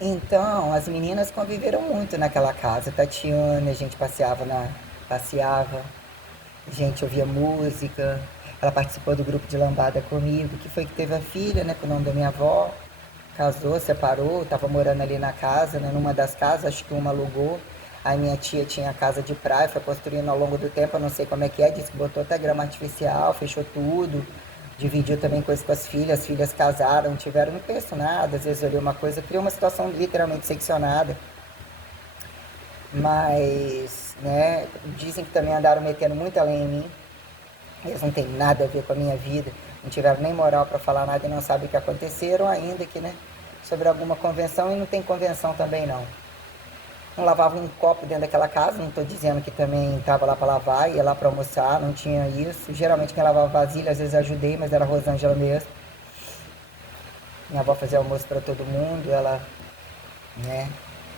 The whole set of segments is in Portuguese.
Então, as meninas conviveram muito naquela casa. Tatiana, a gente passeava, a gente ouvia música. Ela participou do grupo de lambada comigo, que foi que teve a filha, né, com o nome da minha avó. Casou, separou, estava morando ali na casa, né, numa das casas, acho que uma alugou. Aí minha tia tinha a casa de praia, foi construindo ao longo do tempo, eu não sei como é que é, disse que botou até grama artificial, fechou tudo, dividiu também coisas com as filhas casaram, tiveram, não conheço nada, às vezes eu li uma coisa, criou uma situação literalmente seccionada, mas, né, dizem que também andaram metendo muita lenha em mim, eles não têm nada a ver com a minha vida, não tiveram nem moral para falar nada e não sabem o que aconteceram, ainda que, né, sobre alguma convenção, e não tem convenção também não. Não lavava um copo dentro daquela casa, não estou dizendo que também estava lá para lavar, ia lá para almoçar, não tinha isso. Geralmente quem lavava vasilha, às vezes ajudei, mas era a Rosângela mesmo. Minha avó fazia almoço para todo mundo, ela, né,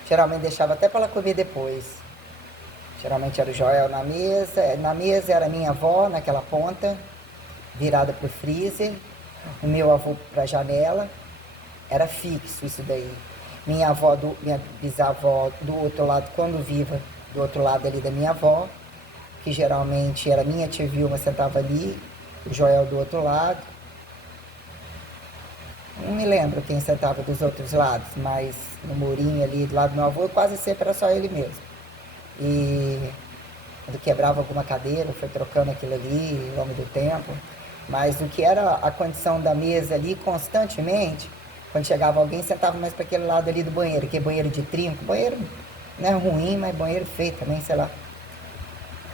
geralmente deixava até para ela comer depois. Geralmente era o Joel na mesa era minha avó naquela ponta, virada para o freezer, o meu avô para a janela, era fixo isso daí. Minha bisavó do outro lado, quando viva, do outro lado ali da minha avó, que geralmente era minha tia Vilma, sentava ali, o Joel do outro lado. Não me lembro quem sentava dos outros lados, mas no murinho ali do lado do meu avô, quase sempre era só ele mesmo. E quando quebrava alguma cadeira, foi trocando aquilo ali ao longo do tempo. Mas o que era a condição da mesa ali constantemente, quando chegava alguém, sentava mais para aquele lado ali do banheiro, que é banheiro de trinco, banheiro não é ruim, mas banheiro feio também, sei lá.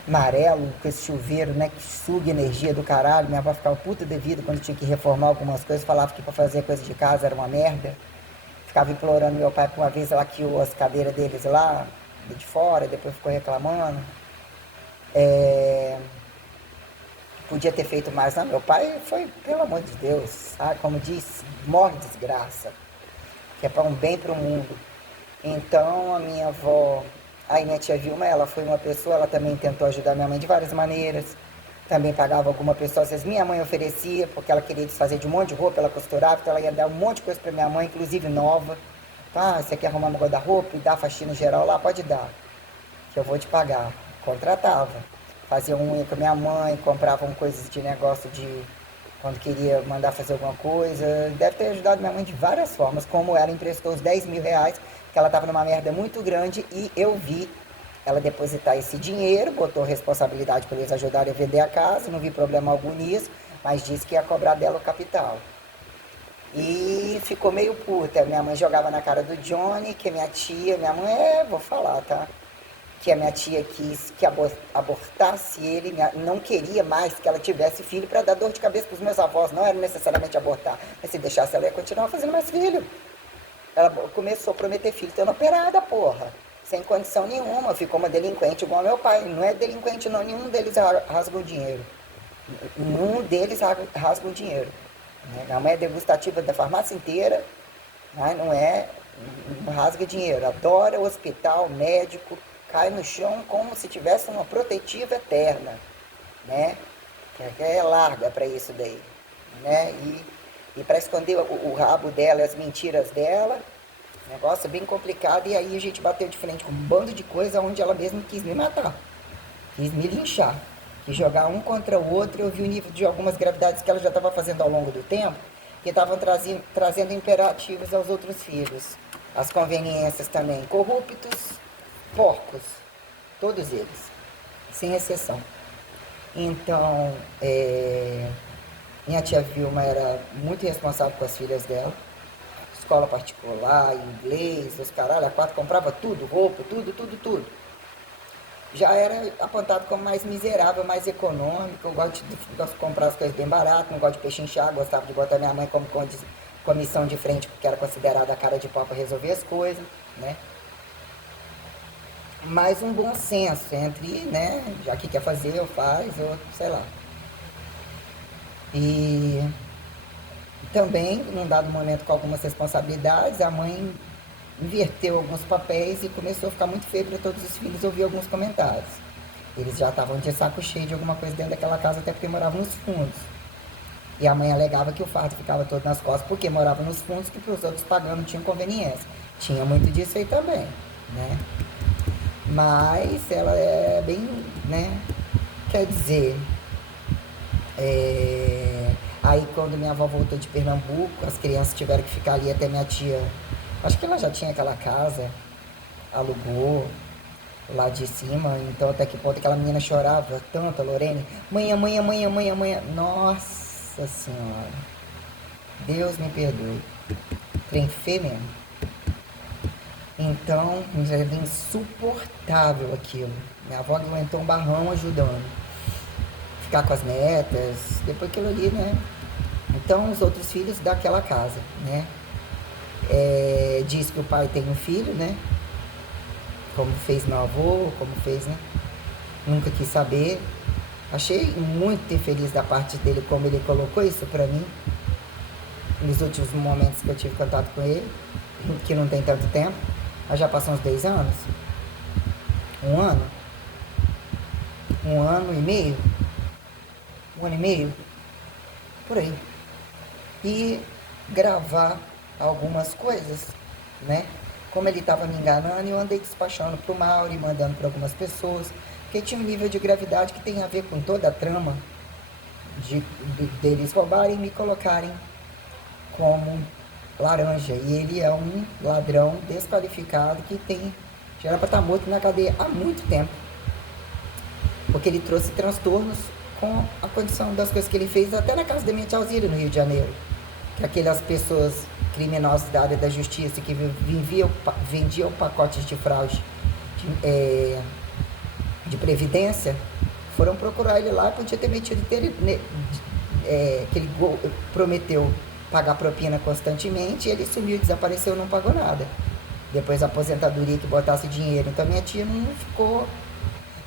Amarelo, com esse chuveiro, né, que suga energia do caralho. Minha avó ficava puta de vida quando tinha que reformar algumas coisas, falava que para fazer coisa de casa era uma merda. Ficava implorando meu pai, por uma vez ela quiou as cadeiras deles lá, de fora, depois ficou reclamando. É, podia ter feito mais, não. Meu pai foi, pelo amor de Deus, sabe? Como disse, morre desgraça, que é para um bem para o mundo. Então a minha avó, aí minha tia Vilma, ela foi uma pessoa, ela também tentou ajudar minha mãe de várias maneiras. Também pagava alguma pessoa, às vezes minha mãe oferecia, porque ela queria desfazer de um monte de roupa, ela costurava, então ela ia dar um monte de coisa para minha mãe, inclusive nova. Ah, você quer arrumar um guarda-roupa e dar a faxina geral lá? Pode dar, que eu vou te pagar. Contratava. Fazia unha com a minha mãe, compravam coisas de negócio de quando queria mandar fazer alguma coisa. Deve ter ajudado minha mãe de várias formas, como ela emprestou os 10 mil reais, que ela estava numa merda muito grande e eu vi ela depositar esse dinheiro, botou responsabilidade para eles ajudarem a vender a casa, não vi problema algum nisso, mas disse que ia cobrar dela o capital. E ficou meio puta. Minha mãe jogava na cara do Johnny, que minha tia, minha mãe, vou falar, tá? Que a minha tia quis que abortasse ele, não queria mais que ela tivesse filho para dar dor de cabeça para os meus avós, não era necessariamente abortar, mas se deixasse ela ia continuar fazendo mais filho. Ela começou a prometer filho tendo operada, porra, sem condição nenhuma, ficou uma delinquente igual ao meu pai, não é delinquente não, nenhum deles rasga o dinheiro, nenhum deles rasga o dinheiro. Minha mãe é degustativa da farmácia inteira, mas não é, não rasga dinheiro, adora o hospital, médico, cai no chão como se tivesse uma protetiva eterna, né? Que é larga para isso daí, né? E para esconder o rabo dela, as mentiras dela, negócio bem complicado. E aí a gente bateu de frente com um bando de coisa onde ela mesma quis me matar, quis me linchar, quis jogar um contra o outro. Eu vi o nível de algumas gravidades que ela já estava fazendo ao longo do tempo, que estavam trazendo imperativos aos outros filhos. As conveniências também, corruptos, porcos, todos eles, sem exceção. Então, minha tia Vilma era muito responsável com as filhas dela, escola particular, inglês, os caralho, a quatro comprava tudo, roupa, tudo, tudo, tudo. Já era apontado como mais miserável, mais econômico. Eu gosto de comprar as coisas bem baratas, não gosto de pechinchar, gostava de botar minha mãe como comissão de frente, porque era considerada a cara de pau para resolver as coisas, né? Mais um bom senso entre, né, já que quer fazer, eu faz, ou sei lá. E também, num dado momento com algumas responsabilidades, a mãe inverteu alguns papéis e começou a ficar muito feio para todos os filhos ouvir alguns comentários. Eles já estavam de saco cheio de alguma coisa dentro daquela casa, até porque moravam nos fundos. E a mãe alegava que o fardo ficava todo nas costas, porque morava nos fundos, que para os outros pagando não tinha conveniência. Tinha muito disso aí também, né? Mas ela é bem, né? Quer dizer, aí quando minha avó voltou de Pernambuco, as crianças tiveram que ficar ali até minha tia. Acho que ela já tinha aquela casa, alugou lá de cima, então até que ponto aquela menina chorava tanto, a Lorene. Mãe, mãe, mãe, mãe, mãe. Nossa senhora. Deus me perdoe. Trem feio mesmo. Então, já era insuportável aquilo. Minha avó aguentou um barrão ajudando. Ficar com as netas, depois aquilo ali, né? Então, os outros filhos daquela casa, né? Diz que o pai tem um filho, né? Como fez meu avô, como fez, né? Nunca quis saber. Achei muito infeliz da parte dele como ele colocou isso pra mim. Nos últimos momentos que eu tive contato com ele, que não tem tanto tempo. Mas já passou uns 2 anos. 1 ano. 1 ano e meio. 1 ano e meio. Por aí. E gravar algumas coisas, né? Como ele estava me enganando, eu andei despachando pro Mauri, mandando para algumas pessoas, porque tinha um nível de gravidade que tem a ver com toda a trama deles roubarem e me colocarem como laranja. E ele é um ladrão desqualificado que tem, já era para estar morto na cadeia há muito tempo, porque ele trouxe transtornos com a condição das coisas que ele fez até na casa da minha tia Alzira, no Rio de Janeiro, que aquelas pessoas criminosos da área da justiça que vendiam pacotes de fraude de previdência foram procurar ele lá, podia ter metido que ele prometeu pagar propina constantemente e ele sumiu, desapareceu, não pagou nada. Depois a aposentadoria que botasse dinheiro. Então minha tia não ficou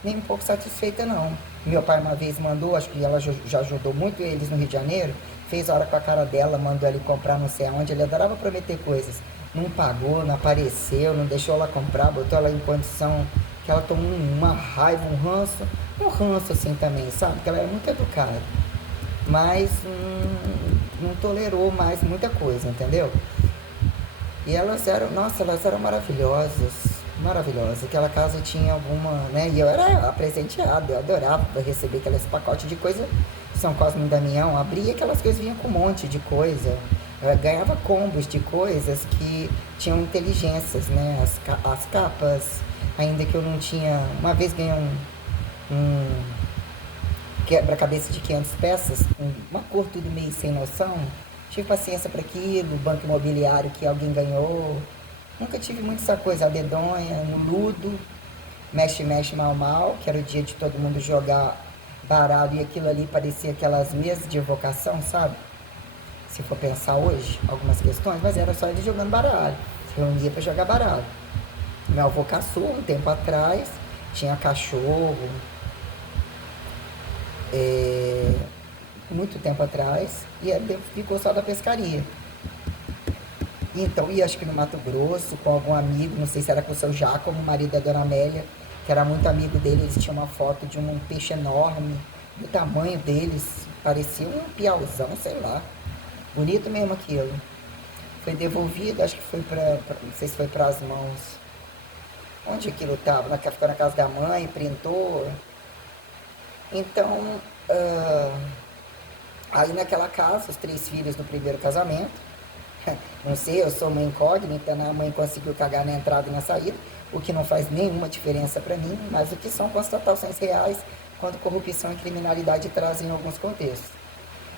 nem um pouco satisfeita não. Meu pai uma vez mandou, acho que ela já ajudou muito eles no Rio de Janeiro, fez hora com a cara dela, mandou ele comprar não sei aonde, ele adorava prometer coisas. Não pagou, não apareceu, não deixou ela comprar, botou ela em condição que ela tomou uma raiva, um ranço assim também, sabe? Porque ela era muito educada. Mas não tolerou mais muita coisa, entendeu? E elas eram, nossa, elas eram maravilhosas, maravilhosas. Aquela casa tinha alguma, né? E eu era presenteado, eu adorava receber aqueles pacotes de coisa. São Cosme e Damião, abria aquelas coisas, vinha com um monte de coisa. Eu ganhava combos de coisas que tinham inteligências, né? As capas, ainda que eu não tinha. Uma vez ganhei um quebra-cabeça de 500 peças, uma cor tudo meio sem noção. Tive paciência para aquilo, banco imobiliário que alguém ganhou. Nunca tive muito essa coisa, a dedonha, no ludo, mexe, mexe, mal, mal, que era o dia de todo mundo jogar baralho e aquilo ali parecia aquelas mesas de evocação, sabe? Se for pensar hoje, algumas questões, mas era só ele jogando baralho. Se reunia para jogar baralho. Meu avô caçou um tempo atrás, tinha cachorro, muito tempo atrás, e ficou só da pescaria. Então, ia acho que no Mato Grosso, com algum amigo, não sei se era com o seu Jacomo, marido da dona Amélia, que era muito amigo dele, eles tinham uma foto de um peixe enorme, do tamanho deles, parecia um piauzão, sei lá. Bonito mesmo aquilo. Foi devolvido, acho que foi não sei se foi para as mãos. Onde aquilo estava? Ficou na casa da mãe, printou. Então, aí naquela casa, os 3 filhos do primeiro casamento, não sei, eu sou uma incógnita, né? A mãe conseguiu cagar na entrada e na saída, o que não faz nenhuma diferença para mim, mas o que são constatações reais quando corrupção e criminalidade trazem em alguns contextos.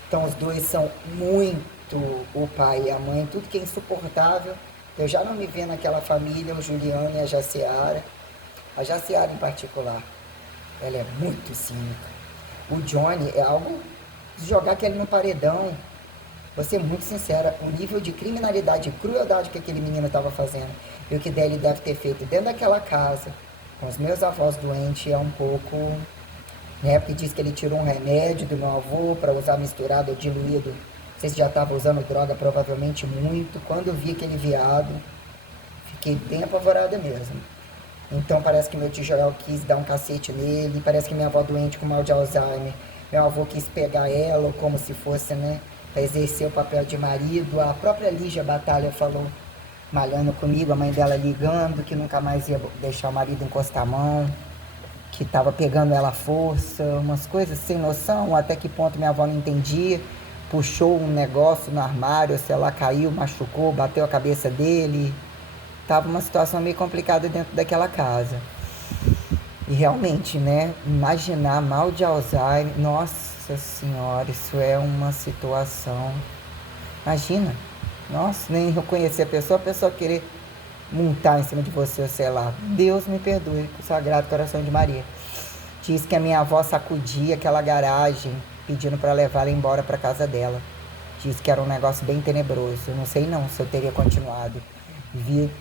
Então os dois são muito, o pai e a mãe, tudo que é insuportável. Eu já não me vendo naquela família, o Juliano e a Jaciara em particular. Ela é muito cínica. O Johnny é algo de jogar aquele no paredão. Vou ser muito sincera, o nível de criminalidade e crueldade que aquele menino estava fazendo e o que ele deve ter feito dentro daquela casa, com os meus avós doentes, é um pouco, né? Porque diz que ele tirou um remédio do meu avô para usar misturado ou diluído. Não sei se já estava usando droga, provavelmente muito. Quando eu vi aquele viado, fiquei bem apavorada mesmo. Então parece que meu tio Joel quis dar um cacete nele, parece que minha avó doente com mal de Alzheimer, meu avô quis pegar ela como se fosse, né, para exercer o papel de marido. A própria Lígia Batalha falou malhando comigo, a mãe dela ligando, que nunca mais ia deixar o marido encostar a mão, que estava pegando ela à força, umas coisas sem noção, até que ponto minha avó não entendia, puxou um negócio no armário, sei lá, caiu, machucou, bateu a cabeça dele. Tava uma situação meio complicada dentro daquela casa. E realmente, né, imaginar mal de Alzheimer, nossa senhora, isso é uma situação. Imagina, nossa, nem reconhecer a pessoa querer montar em cima de você, ou sei lá. Deus me perdoe, com o Sagrado Coração de Maria. Diz que a minha avó sacudia aquela garagem, pedindo para levar ela embora para casa dela. Diz que era um negócio bem tenebroso. Eu não sei não se eu teria continuado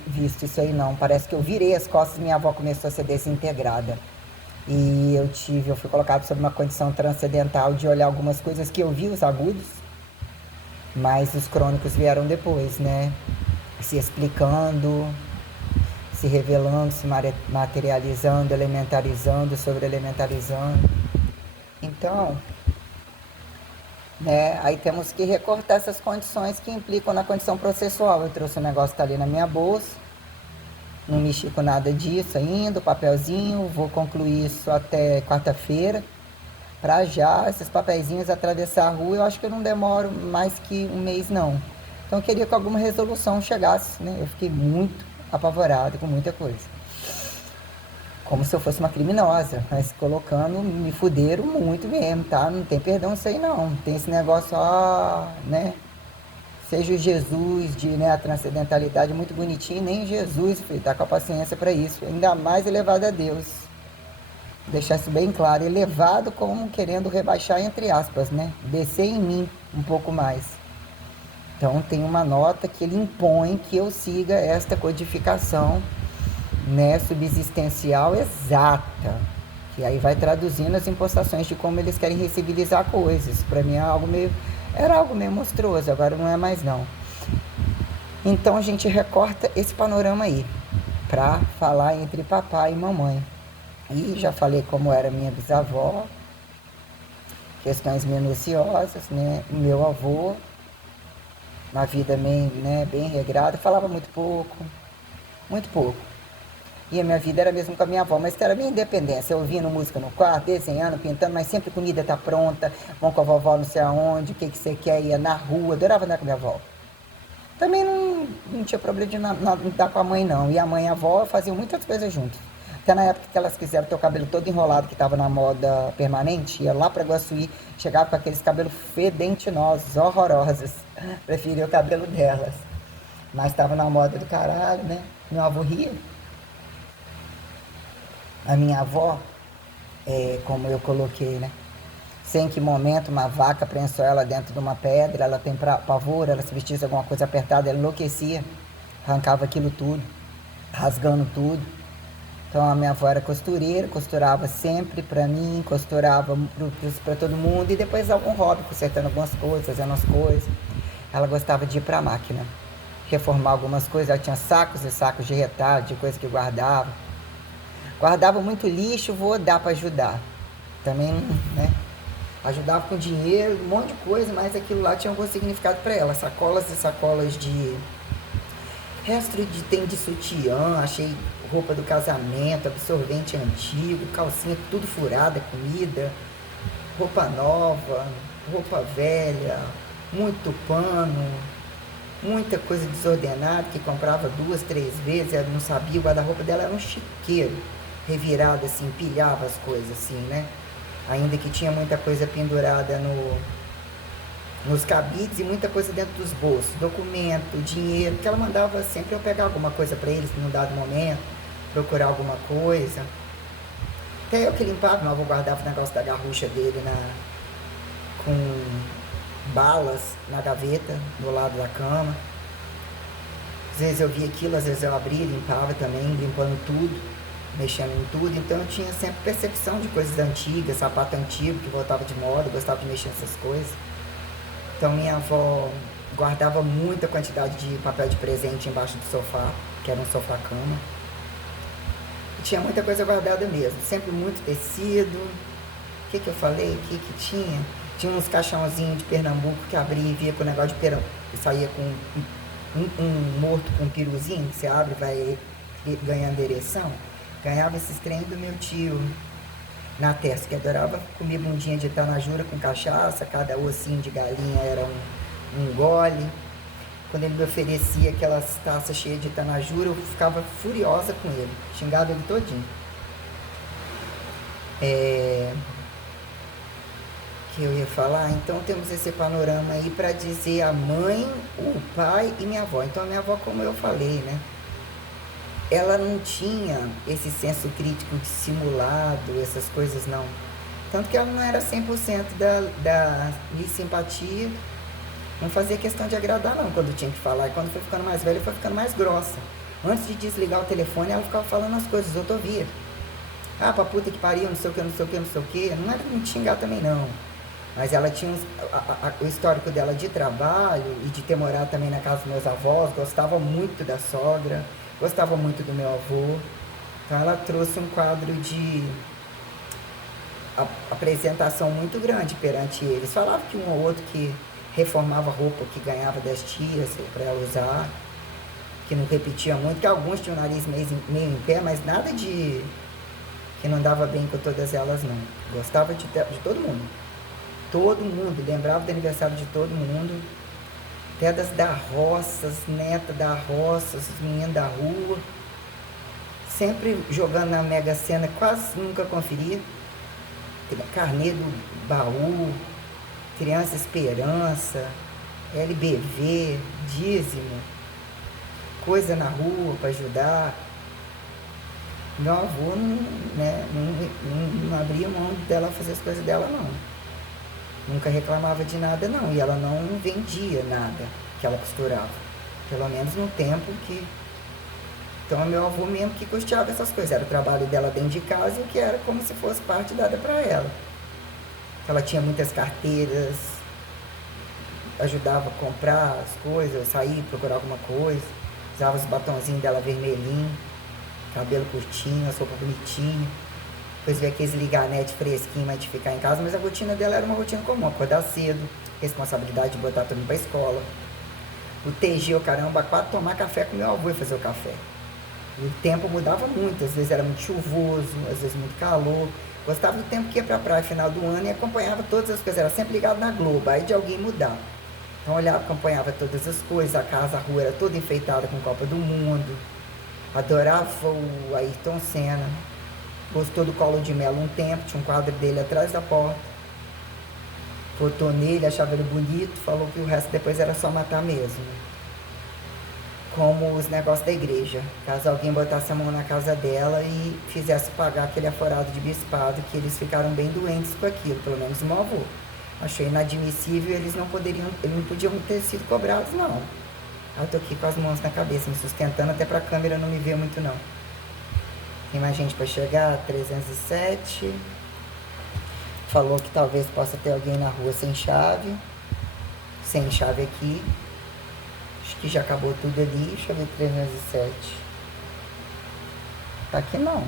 visto isso aí não. Parece que eu virei as costas e minha avó começou a ser desintegrada. E eu fui colocado sob uma condição transcendental de olhar algumas coisas que eu vi, os agudos, mas os crônicos vieram depois, né? Se explicando, se revelando, se materializando, elementarizando, sobre-elementarizando. Então, né, aí temos que recortar essas condições que implicam na condição processual. Eu trouxe um negócio que tá ali na minha bolsa, não mexi com nada disso ainda, o papelzinho, vou concluir isso até quarta-feira, para já esses papeizinhos atravessar a rua. Eu acho que eu não demoro mais que um mês não. Então eu queria que alguma resolução chegasse, né? Eu fiquei muito apavorada com muita coisa. Como se eu fosse uma criminosa, mas colocando, me fuderam muito mesmo, tá? Não tem perdão isso aí não. Tem esse negócio, né? Seja o Jesus de, né, a transcendentalidade muito bonitinho, nem Jesus, filho, tá com a paciência para isso. Ainda mais elevado a Deus. Deixar isso bem claro, elevado como querendo rebaixar entre aspas, né? Descer em mim um pouco mais. Então tem uma nota que ele impõe que eu siga esta codificação, né, subsistencial exata, que aí vai traduzindo as impostações de como eles querem recivilizar coisas. Para mim era algo meio monstruoso, agora não é mais não. Então a gente recorta esse panorama aí, para falar entre papai e mamãe. E já falei como era minha bisavó, questões minuciosas, né? O meu avô, uma vida bem, né, bem regrada, falava muito pouco, muito pouco. E a minha vida era mesmo com a minha avó, mas era minha independência. Eu ouvindo música no quarto, desenhando, pintando, mas sempre comida tá pronta, vão com a vovó não sei aonde, o que você quer, ia na rua, adorava andar com a minha avó. Também não tinha problema de andar com a mãe não, e a mãe e a avó faziam muitas coisas juntos. Até na época que elas quiseram ter o cabelo todo enrolado, que estava na moda permanente, ia lá para Guaçuí, chegava com aqueles cabelos fedentinosos, horrorosos. Preferia o cabelo delas. Mas estava na moda do caralho, né? Meu avô ria. A minha avó, como eu coloquei, né? Sei em que momento uma vaca prensou ela dentro de uma pedra, ela tem pavor, ela se vestisse alguma coisa apertada, ela enlouquecia, arrancava aquilo tudo, rasgando tudo. Então a minha avó era costureira, costurava sempre para mim, costurava para todo mundo, e depois algum hobby, consertando algumas coisas, fazendo as coisas. Ela gostava de ir para a máquina, reformar algumas coisas. Ela tinha sacos e sacos de retalho, de coisa que guardava. Guardava muito lixo, vou dar para ajudar. Também, né? Ajudava com dinheiro, um monte de coisa, mas aquilo lá tinha algum significado para ela. Sacolas e sacolas de resto de sutiã, achei roupa do casamento, absorvente antigo, calcinha tudo furada, comida, roupa nova, roupa velha, muito pano, muita coisa desordenada que comprava 2, 3 vezes, ela não sabia, o guarda-roupa dela era um chiqueiro, revirado assim, pilhava as coisas assim, né? Ainda que tinha muita coisa pendurada nos cabides e muita coisa dentro dos bolsos, documento, dinheiro, que ela mandava sempre eu pegar alguma coisa para eles num dado momento, procurar alguma coisa. Até eu que limpava, meu avô guardava o negócio da garrucha dele com balas na gaveta, do lado da cama. Às vezes eu via aquilo, às vezes eu abria, limpava também, limpando tudo, mexendo em tudo. Então eu tinha sempre percepção de coisas antigas, sapato antigo que voltava de moda, gostava de mexer nessas coisas. Então minha avó guardava muita quantidade de papel de presente embaixo do sofá, que era um sofá-cama. E tinha muita coisa guardada mesmo, sempre muito tecido. O que eu falei aqui que tinha? Tinha uns caixãozinhos de Pernambuco que abria e via com o negócio de Pernambuco, e saía com um morto com um piruzinho, que você abre e vai ganhando ereção. Ganhava esses trem do meu tio na testa, que adorava comer bundinha de tanajura com cachaça, cada ossinho de galinha era um gole. Quando ele me oferecia aquelas taças cheias de tanajura, eu ficava furiosa com ele, xingava ele todinho. Que eu ia falar, então temos esse panorama aí para dizer a mãe, o pai e minha avó. Então a minha avó, como eu falei, né? Ela não tinha esse senso crítico dissimulado, essas coisas não. Tanto que ela não era 100% da simpatia, não fazia questão de agradar não quando tinha que falar. E quando foi ficando mais velha, foi ficando mais grossa. Antes de desligar o telefone, ela ficava falando as coisas, eu ouvia. Ah, pra puta que pariu, não sei o que, não sei o que, não sei o que. Não era me xingar também não. Mas ela tinha o histórico dela de trabalho e de ter morado também na casa dos meus avós, gostava muito da sogra, gostava muito do meu avô. Então ela trouxe um quadro de apresentação muito grande perante eles. Falava que um ou outro que reformava roupa que ganhava das tias para ela usar, que não repetia muito, que alguns tinham o nariz meio em pé, mas nada de que não dava bem com todas elas não. Gostava de todo mundo. Todo mundo, lembrava do aniversário de todo mundo, até das da roça, as netas da roça, os meninos da rua, sempre jogando na Mega Sena, quase nunca conferia, carnê do baú, Criança Esperança, LBV, dízimo, coisa na rua para ajudar. Meu avô não abria mão dela fazer as coisas dela não. Nunca reclamava de nada não, e ela não vendia nada que ela costurava, pelo menos no tempo que... Então meu avô mesmo que custeava essas coisas, era o trabalho dela dentro de casa, o que era como se fosse parte dada para ela. Ela tinha muitas carteiras, ajudava a comprar as coisas, sair, procurar alguma coisa, usava os batonzinhos dela vermelhinho, cabelo curtinho, as roupas bonitinhas. Depois veio aqueles liganete fresquinho, mas de ficar em casa, mas a rotina dela era uma rotina comum, acordar cedo, responsabilidade de botar todo mundo pra escola. O TG, o caramba, 4 tomar café com meu avô e fazer o café. O tempo mudava muito, às vezes era muito chuvoso, às vezes muito calor. Gostava do tempo que ia pra praia final do ano e acompanhava todas as coisas, era sempre ligado na Globo, aí de alguém mudar. Então olhava, acompanhava todas as coisas, a casa, a rua era toda enfeitada com Copa do Mundo. Adorava o Ayrton Senna. Gostou do Collor de Mello um tempo, tinha um quadro dele atrás da porta. Votou nele, achava ele bonito, falou que o resto depois era só matar mesmo. Como os negócios da igreja. Caso alguém botasse a mão na casa dela e fizesse pagar aquele aforado de bispado, que eles ficaram bem doentes com aquilo, pelo menos o meu avô. Achei inadmissível, eles não podiam ter sido cobrados, não. Eu tô aqui com as mãos na cabeça, me sustentando, até pra câmera não me ver muito, não. Tem mais gente para chegar, 307. Falou que talvez possa ter alguém na rua sem chave. Sem chave aqui. Acho que já acabou tudo ali. Deixa eu ver 307. Tá aqui não.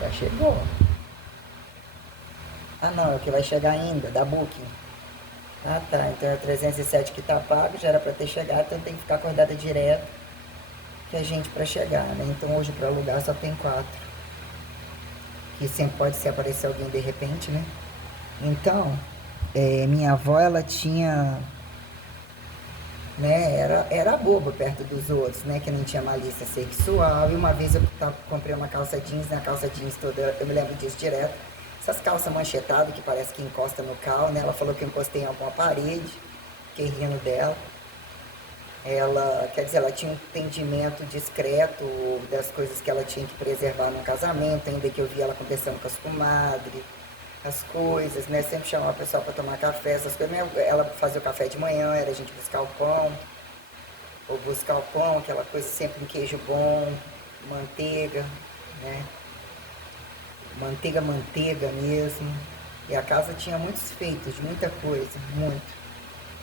Já chegou. Ah não, é o que vai chegar ainda, da Booking. Ah tá, então é 307 que tá pago, já era para ter chegado, então tem que ficar acordada direto. Que a gente para chegar, né? Então hoje para alugar só tem 4. Que sempre pode se aparecer alguém de repente, né? Então, minha avó, ela tinha, né? Era boba perto dos outros, né? Que não tinha malícia sexual. E uma vez eu comprei uma calça jeans, na calça jeans toda, eu me lembro disso direto. Essas calças manchetadas que parece que encosta no carro, né? Ela falou que eu encostei em alguma parede, fiquei rindo dela. Ela, quer dizer, ela tinha um entendimento discreto das coisas que ela tinha que preservar no casamento, ainda que eu via ela conversando com as comadres, as coisas, né? Sempre chamava o pessoal para tomar café, essas coisas. Ela fazia o café de manhã, era a gente buscar o pão, ou buscar o pão, aquela coisa sempre um queijo bom, manteiga, né? Manteiga mesmo. E a casa tinha muitos feitos, muita coisa, muito.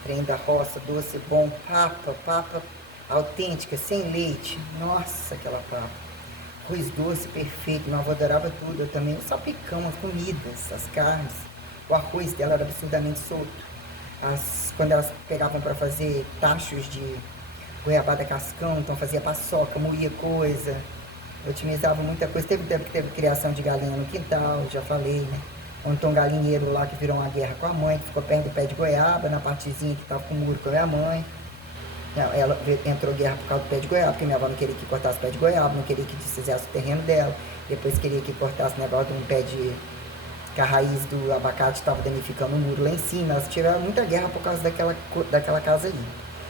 Trem da roça, doce bom, papa autêntica, sem leite. Nossa, aquela papa. Arroz doce, perfeito. Meu avô adorava tudo. Eu também. O salpicão, as comidas, as carnes. O arroz dela era absurdamente solto. Quando elas pegavam para fazer tachos de goiabada cascão, então fazia paçoca, moía coisa. Eu otimizava muita coisa. Teve tempo que teve criação de galinha no quintal, já falei, né? Ou então um galinheiro lá que virou uma guerra com a mãe, que ficou perto do pé de goiaba, na partezinha que tava com o muro com a minha mãe. Ela entrou guerra por causa do pé de goiaba, porque minha avó não queria que cortasse o pé de goiaba, não queria que desfizesse o terreno dela. Depois queria que cortasse o negócio de um pé de... que a raiz do abacate estava danificando o muro lá em cima. Elas tiveram muita guerra por causa daquela casa ali.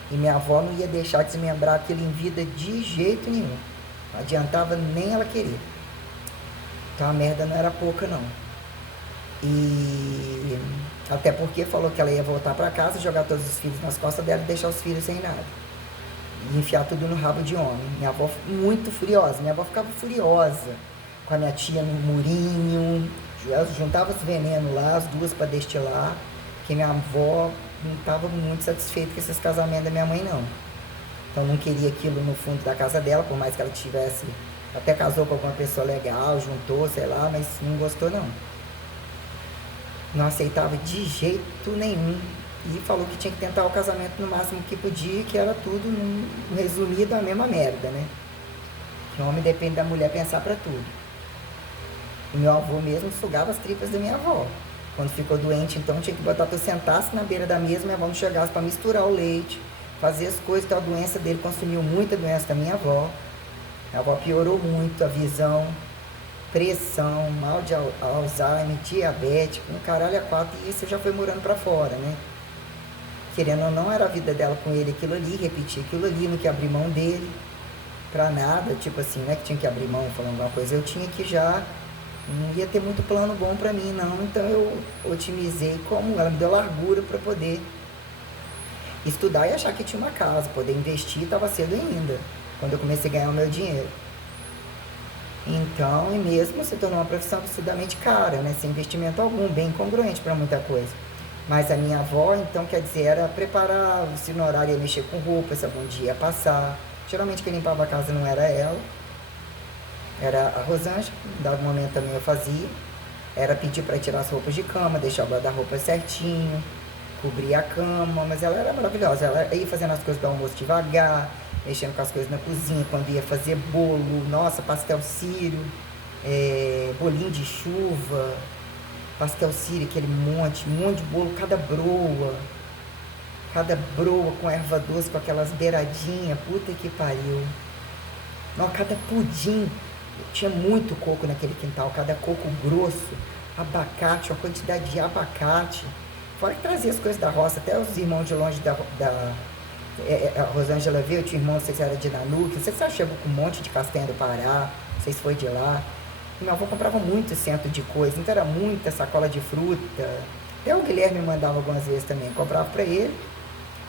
E minha avó não ia deixar desmembrar aquilo em vida de jeito nenhum. Não adiantava nem ela querer. Então a merda não era pouca, não. E até porque falou que ela ia voltar para casa, jogar todos os filhos nas costas dela e deixar os filhos sem nada. E enfiar tudo no rabo de homem. Minha avó muito furiosa. Minha avó ficava furiosa com a minha tia no murinho. Elas juntavam os venenos lá, as duas para destilar. Que minha avó não estava muito satisfeita com esses casamentos da minha mãe, não. Então não queria aquilo no fundo da casa dela, por mais que ela tivesse... Até casou com alguma pessoa legal, juntou, sei lá, mas não gostou, não. Não aceitava de jeito nenhum. E falou que tinha que tentar o casamento no máximo que podia, que era tudo, resumido, a mesma merda, né? Que o homem depende da mulher pensar pra tudo. O meu avô mesmo sugava as tripas da minha avó. Quando ficou doente, então, tinha que botar tu sentasse na beira da mesa, minha avó não chegasse pra misturar o leite, fazer as coisas, então a doença dele consumiu muita doença da minha avó. Minha avó piorou muito a visão, pressão, mal de Alzheimer, diabetes, um caralho a quatro, e isso já foi morando pra fora, né? Querendo ou não, era a vida dela com ele, aquilo ali, repetir aquilo ali, não que abrir mão dele pra nada, tipo assim, não é que tinha que abrir mão falando alguma coisa, eu tinha que já, não ia ter muito plano bom pra mim, não, então eu otimizei como ela me deu largura pra poder estudar e achar que tinha uma casa, poder investir, estava cedo ainda, quando eu comecei a ganhar o meu dinheiro. Então, e mesmo se tornou uma profissão absurdamente cara, né? Sem investimento algum, bem congruente para muita coisa. Mas a minha avó, então, quer dizer, era preparar, se no horário ia mexer com roupa, se algum dia ia passar. Geralmente quem limpava a casa não era ela, era a Rosângela, em dado momento também eu fazia. Era pedir para tirar as roupas de cama, deixar o guarda-roupa certinho, cobrir a cama, mas ela era maravilhosa. Ela ia fazendo as coisas do almoço devagar, mexendo com as coisas na cozinha, quando ia fazer bolo, nossa, pastel sírio, bolinho de chuva, pastel sírio, aquele monte de bolo, cada broa com erva doce, com aquelas beiradinhas, puta que pariu. Não, cada pudim, tinha muito coco naquele quintal, cada coco grosso, abacate, uma quantidade de abacate. Fora que trazia as coisas da roça, até os irmãos de longe a Rosângela veio, tinha irmão, não sei se era de Nanuque, não sei se ela chegou com um monte de castanha do Pará, não sei se foi de lá. E meu avô comprava muito centro de coisa, então era muita sacola de fruta. Até o Guilherme mandava algumas vezes também, comprava pra ele,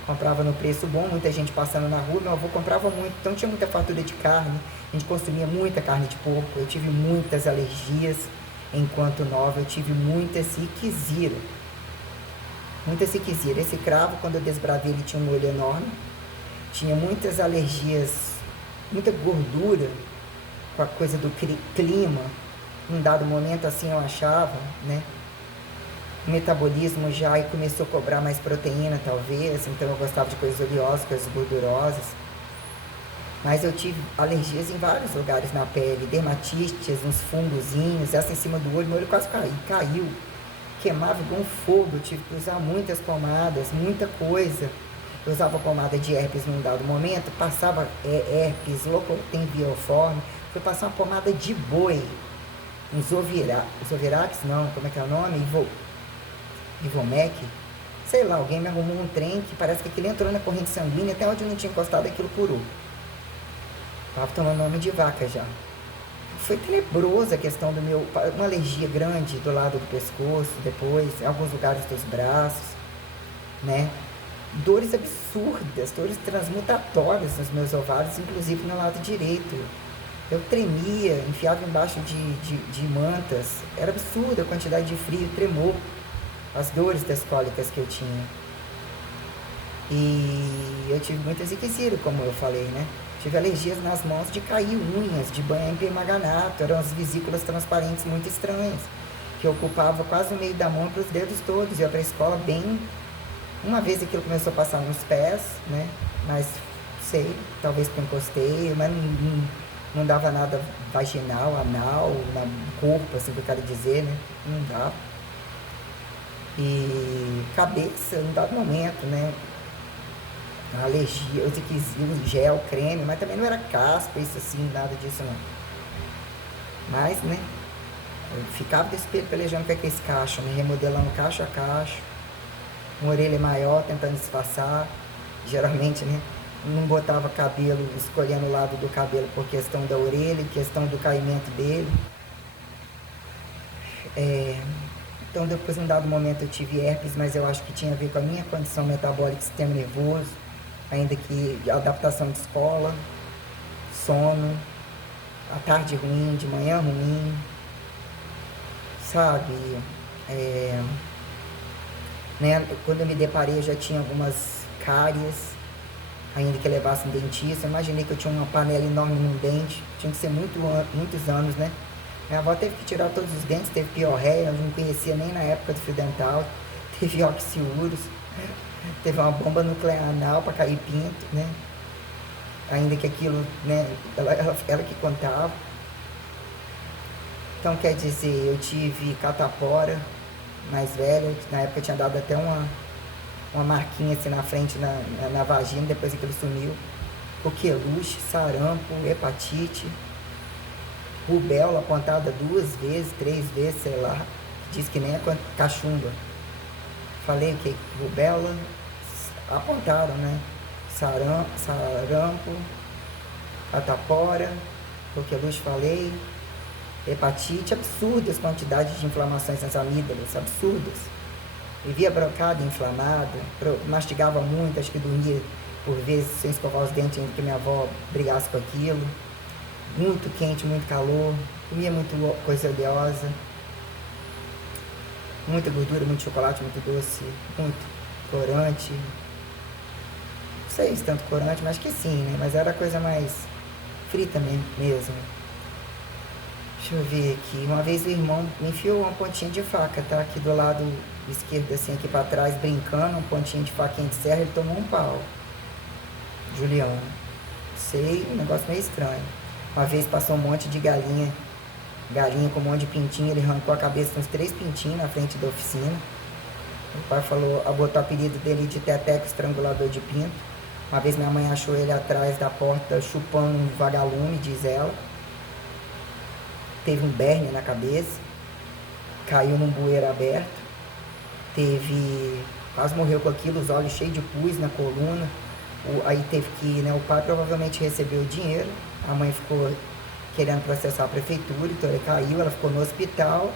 comprava no preço bom, muita gente passando na rua, meu avô comprava muito, então tinha muita fartura de carne, a gente consumia muita carne de porco, eu tive muitas alergias enquanto nova, eu tive muita siquizira. Muita siquizira. Esse cravo, quando eu desbravei, ele tinha um olho enorme, tinha muitas alergias, muita gordura, com a coisa do clima, num dado momento assim eu achava, né? O metabolismo já começou a cobrar mais proteína, talvez, então eu gostava de coisas oleosas, coisas gordurosas. Mas eu tive alergias em vários lugares na pele, dermatites, uns fungozinhos, essa em cima do olho, meu olho quase caiu. Queimava igual um fogo, eu tive que usar muitas pomadas, muita coisa. Eu usava pomada de herpes num dado momento, passava herpes, locotembioforme, fui passar uma pomada de boi, um Zovirax, não, como é que é o nome? Ivomec, sei lá, alguém me arrumou um trem que parece que aquilo entrou na corrente sanguínea, até onde eu não tinha encostado aquilo curou. Tava tomando nome de vaca já. Foi tenebrosa a questão do meu... Uma alergia grande do lado do pescoço, depois, em alguns lugares dos braços, né? Dores absurdas, dores transmutatórias nos meus ovários, inclusive no lado direito. Eu tremia, enfiava embaixo de mantas. Era absurda a quantidade de frio e tremor. As dores das cólicas que eu tinha. E eu tive muita ziquezira, como eu falei, né? Tive alergias nas mãos de cair unhas, de banho em permanganato. Eram as vesículas transparentes muito estranhas, que ocupava quase o meio da mão para os dedos todos. Eu ia para a escola bem... Uma vez aquilo começou a passar nos pés, né? Mas sei, talvez porque eu encostei, mas não dava nada vaginal, anal, no corpo, assim que eu quero dizer, né? Não dava. E cabeça, não dava momento, né? Alergia, eu tinha que usar gel, creme, mas também não era caspa, isso assim, nada disso não. Mas, né? Eu ficava desse espelho pelejando com aqueles cachos, né? Remodelando cacho a cacho, uma orelha maior, tentando disfarçar. Geralmente, né? Não botava cabelo, escolhendo o lado do cabelo por questão da orelha, questão do caimento dele. Então, depois, em um dado momento, eu tive herpes, mas eu acho que tinha a ver com a minha condição metabólica, sistema nervoso, ainda que adaptação de escola, sono, a tarde ruim, de manhã ruim, sabe? É, né? Quando eu me deparei, eu já tinha algumas cáries, ainda que levasse um dentista. Eu imaginei que eu tinha uma panela enorme no dente, tinha que ser muitos anos, né? Minha avó teve que tirar todos os dentes, teve piorréia, eu não conhecia nem na época do fio dental, teve oxiúros, teve uma bomba nuclear anal para cair pinto, né? Ainda que aquilo, né, ela que contava. Então, quer dizer, eu tive catapora mais velha, na época tinha dado até uma marquinha assim na frente, na vagina, depois aquilo sumiu. Coqueluche, sarampo, hepatite, rubéola apontada 2 vezes, 3 vezes, sei lá. Diz que nem é cachumba. Falei o que? Rubéola, apontaram, né? Sarampo, catapora, coqueluche, falei. Hepatite, absurdas quantidades de inflamações nas amígdalas, absurdas. Vivia brocada, inflamada, mastigava muito, acho que dormia por vezes sem escovar os dentes, ainda que minha avó brigasse com aquilo. Muito quente, muito calor, comia muito coisa oleosa, muita gordura, muito chocolate, muito doce, muito corante. Não sei se tanto corante, mas acho que sim, né? Mas era a coisa mais frita mesmo. Deixa eu ver aqui. Uma vez o irmão me enfiou uma pontinha de faca, tá? Aqui do lado esquerdo, assim, aqui pra trás, brincando, uma pontinha de faquinha de serra, ele tomou um pau. Juliano. Sei, um negócio meio estranho. Uma vez passou um monte de galinha com um monte de pintinho, ele arrancou a cabeça com uns 3 pintinhos na frente da oficina. O pai falou, botou o apelido dele de Teteco Estrangulador de Pinto. Uma vez minha mãe achou ele atrás da porta chupando um vagalume, diz ela. Teve um berne na cabeça, caiu num bueiro aberto, quase morreu com aquilo, os olhos cheios de pus na coluna. Aí teve que, né, o pai provavelmente recebeu o dinheiro, a mãe ficou querendo processar a prefeitura, então ele caiu, ela ficou no hospital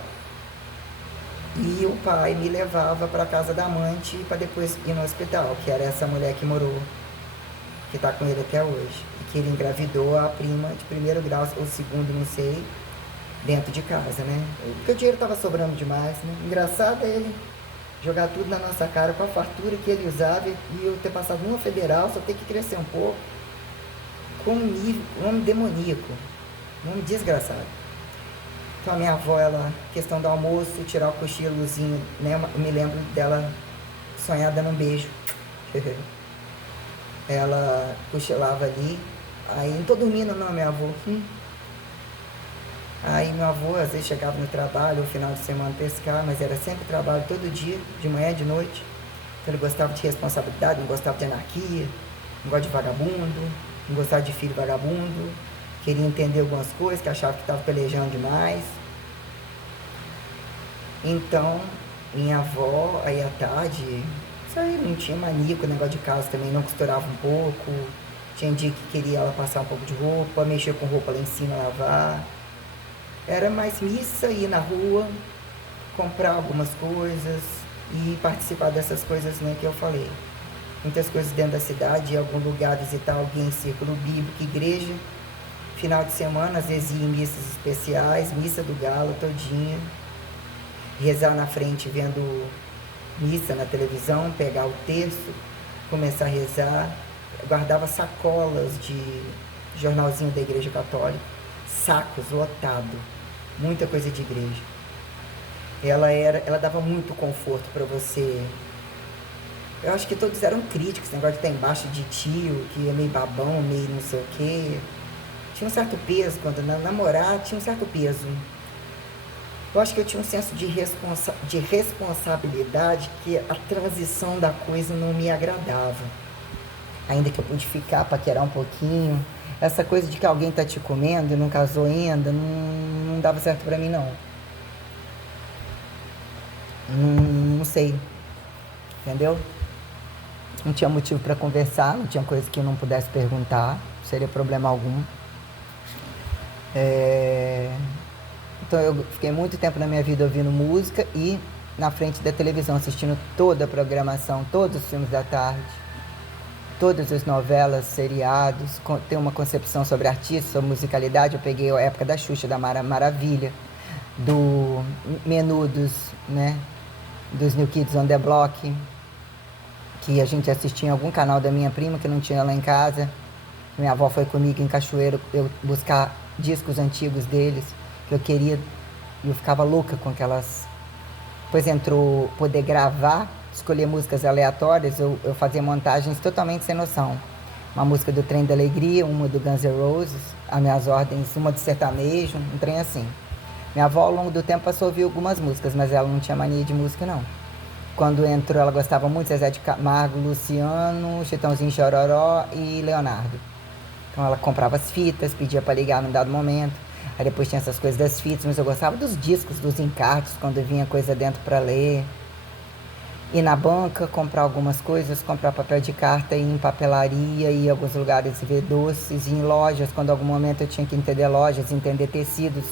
e o pai me levava para casa da amante para depois ir no hospital, que era essa mulher que morou, que está com ele até hoje, e que ele engravidou a prima de primeiro grau, ou segundo, não sei, dentro de casa, né? Porque o dinheiro estava sobrando demais, né? Engraçado é ele jogar tudo na nossa cara com a fartura que ele usava e eu ter passado numa federal, só ter que crescer um pouco, com um homem demoníaco, um homem desgraçado. Então a minha avó, ela, questão do almoço, tirar o cochilozinho, né? Eu me lembro dela sonhar dando um beijo. Ela cochilava ali, aí não tô dormindo não, minha avó. Aí meu avô às vezes chegava no trabalho, no final de semana pescar, mas era sempre trabalho todo dia, de manhã, de noite. Então ele gostava de responsabilidade, não gostava de anarquia, não gostava de vagabundo, não gostava de filho vagabundo, queria entender algumas coisas, que achava que estava pelejando demais. Então, minha avó, aí à tarde, isso aí não tinha mania com o negócio de casa também, não costurava um pouco, tinha dia que queria ela passar um pouco de roupa, mexer com roupa lá em cima, lavar. Era mais missa, ir na rua, comprar algumas coisas e participar dessas coisas, né, que eu falei. Muitas coisas dentro da cidade, em algum lugar visitar alguém, círculo bíblico, igreja. Final de semana, às vezes ia em missas especiais, missa do galo todinha. Rezar na frente vendo missa na televisão, pegar o terço, começar a rezar. Eu guardava sacolas de jornalzinho da igreja católica, sacos lotados, muita coisa de igreja. Ela dava muito conforto para você Eu acho que todos eram críticos, esse negócio de estar embaixo de tio, que é meio babão, meio não sei o quê. Tinha um certo peso, quando namorar tinha um certo peso. Eu acho que eu tinha um senso de responsabilidade que a transição da coisa não me agradava. Ainda que eu pude ficar, paquerar um pouquinho. Essa coisa de que alguém tá te comendo e não casou ainda, não dava certo pra mim, não. Não sei, entendeu? Não tinha motivo pra conversar, não tinha coisa que eu não pudesse perguntar, não seria problema algum. Então eu fiquei muito tempo na minha vida ouvindo música e na frente da televisão, assistindo toda a programação, todos os filmes da tarde, todas as novelas, seriados, ter uma concepção sobre artistas, sobre musicalidade. Eu peguei a época da Xuxa, da Maravilha, do Menudos, né? Dos New Kids on the Block, que a gente assistia em algum canal da minha prima, que não tinha lá em casa. Minha avó foi comigo em Cachoeiro eu buscar discos antigos deles, que eu queria, e eu ficava louca com aquelas. Depois entrou poder gravar, escolher músicas aleatórias, eu fazia montagens totalmente sem noção. Uma música do Trem da Alegria, uma do Guns N' Roses, as minhas ordens, uma de sertanejo, um trem assim. Minha avó, ao longo do tempo, passou a ouvir algumas músicas, mas ela não tinha mania de música, não. Quando entrou, ela gostava muito de Zezé de Camargo, Luciano, Chitãozinho Chororó e Leonardo. Então ela comprava as fitas, pedia para ligar num dado momento. Aí depois tinha essas coisas das fitas, mas eu gostava dos discos, dos encartes, quando vinha coisa dentro para ler. Ir na banca, comprar algumas coisas, comprar papel de carta, ir em papelaria, ir em alguns lugares ver doces, ir em lojas, quando algum momento eu tinha que entender lojas, entender tecidos,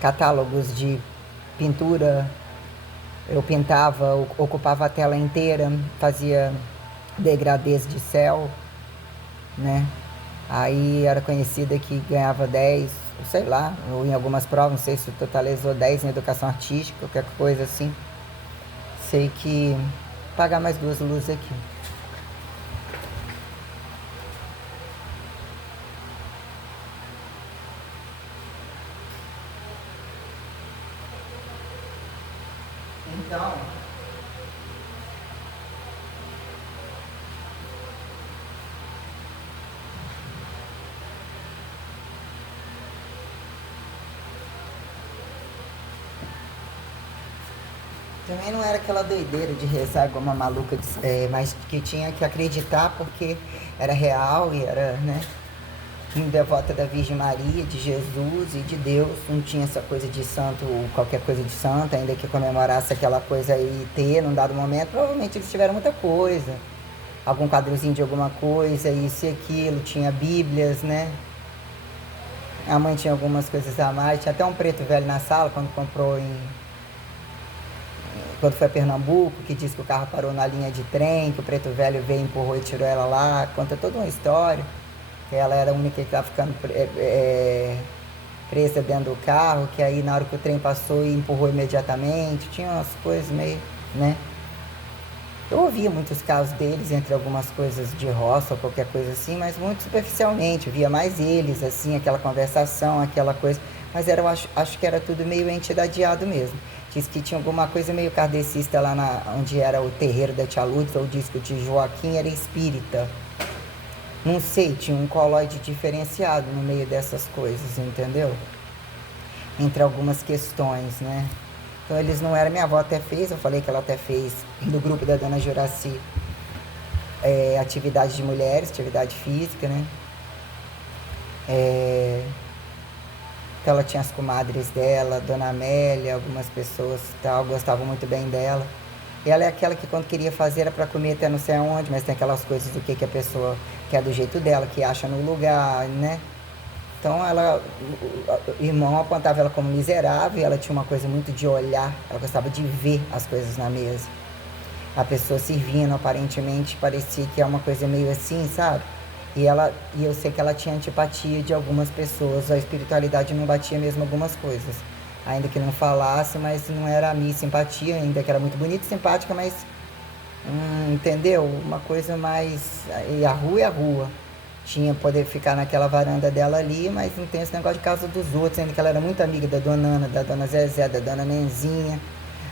catálogos de pintura. Eu pintava, ocupava a tela inteira, fazia degradês de céu, né? Aí era conhecida que ganhava 10, sei lá, ou em algumas provas, não sei se totalizou 10 em educação artística, qualquer coisa assim. Sei que pagar mais 2 luzes aqui. Então, também não era aquela doideira de rezar igual uma maluca, mas que tinha que acreditar porque era real e era, né? Muito devota da Virgem Maria, de Jesus e de Deus. Não tinha essa coisa de santo, ou qualquer coisa de santo, ainda que comemorasse aquela coisa aí ter num dado momento. Provavelmente eles tiveram muita coisa. Algum quadrozinho de alguma coisa, isso e aquilo. Tinha bíblias, né? A mãe tinha algumas coisas a mais. Tinha até um preto velho na sala quando comprou quando foi a Pernambuco, que disse que o carro parou na linha de trem, que o preto velho veio, empurrou e tirou ela lá. Conta toda uma história. Que ela era a única que estava ficando presa dentro do carro, que aí na hora que o trem passou e empurrou imediatamente. Tinha umas coisas meio, né? Eu ouvia muitos casos deles, entre algumas coisas de roça ou qualquer coisa assim, mas muito superficialmente. Eu via mais eles, assim, aquela conversação, aquela coisa. Mas eu acho que era tudo meio entidadiado mesmo. Diz que tinha alguma coisa meio kardecista lá onde era o terreiro da Tia Lourdes, ou diz que o tio Joaquim era espírita. Não sei, tinha um colóide diferenciado no meio dessas coisas, entendeu? Entre algumas questões, né? Então eles não eram, minha avó até fez, eu falei que ela até fez do grupo da dona Juraci, atividade de mulheres, atividade física, né? Então ela tinha as comadres dela, dona Amélia, algumas pessoas tal, gostavam muito bem dela. E ela é aquela que quando queria fazer era para comer até não sei aonde, mas tem aquelas coisas do que a pessoa quer do jeito dela, que acha no lugar, né? Então ela, o irmão apontava ela como miserável, e ela tinha uma coisa muito de olhar, ela gostava de ver as coisas na mesa. A pessoa servindo, aparentemente, parecia que é uma coisa meio assim, sabe? E eu sei que ela tinha antipatia de algumas pessoas, a espiritualidade não batia mesmo algumas coisas. Ainda que não falasse, mas não era a minha simpatia, ainda que era muito bonita e simpática, mas, entendeu? Uma coisa mais, e a rua é a rua. Tinha poder ficar naquela varanda dela ali, mas não tem esse negócio de casa dos outros, ainda que ela era muito amiga da dona Ana, da dona Zezé, da dona Nenzinha,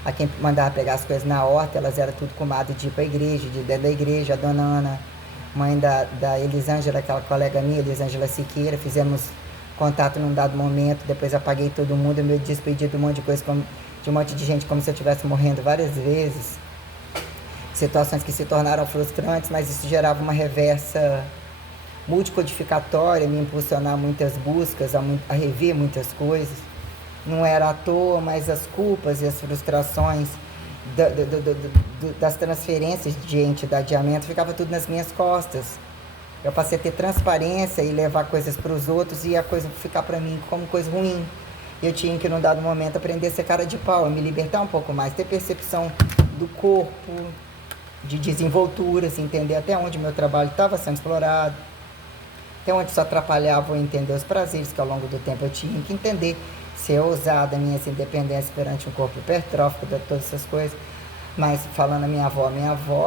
A quem mandava pegar as coisas na horta, elas eram tudo comadre de ir para a igreja, de dentro da igreja. A dona Ana, mãe da Elisângela, aquela colega minha, Elisângela Siqueira, fizemos contato num dado momento, depois apaguei todo mundo, me despedi de um monte de coisa, de um monte de gente, como se eu estivesse morrendo várias vezes. Situações que se tornaram frustrantes, mas isso gerava uma reversa multicodificatória, me impulsionar muitas buscas, a rever muitas coisas. Não era à toa, mas as culpas e as frustrações das transferências de entidade ficava tudo nas minhas costas. Eu passei a ter transparência e levar coisas para os outros e a coisa ficar para mim como coisa ruim. Eu tinha que, num dado momento, aprender a ser cara de pau, me libertar um pouco mais, ter percepção do corpo, de desenvolturas, entender até onde meu trabalho estava sendo explorado, até onde isso atrapalhava eu entender os prazeres que ao longo do tempo eu tinha que entender, ser ousada, minhas independências perante um corpo hipertrófico, todas essas coisas. Mas falando a minha avó,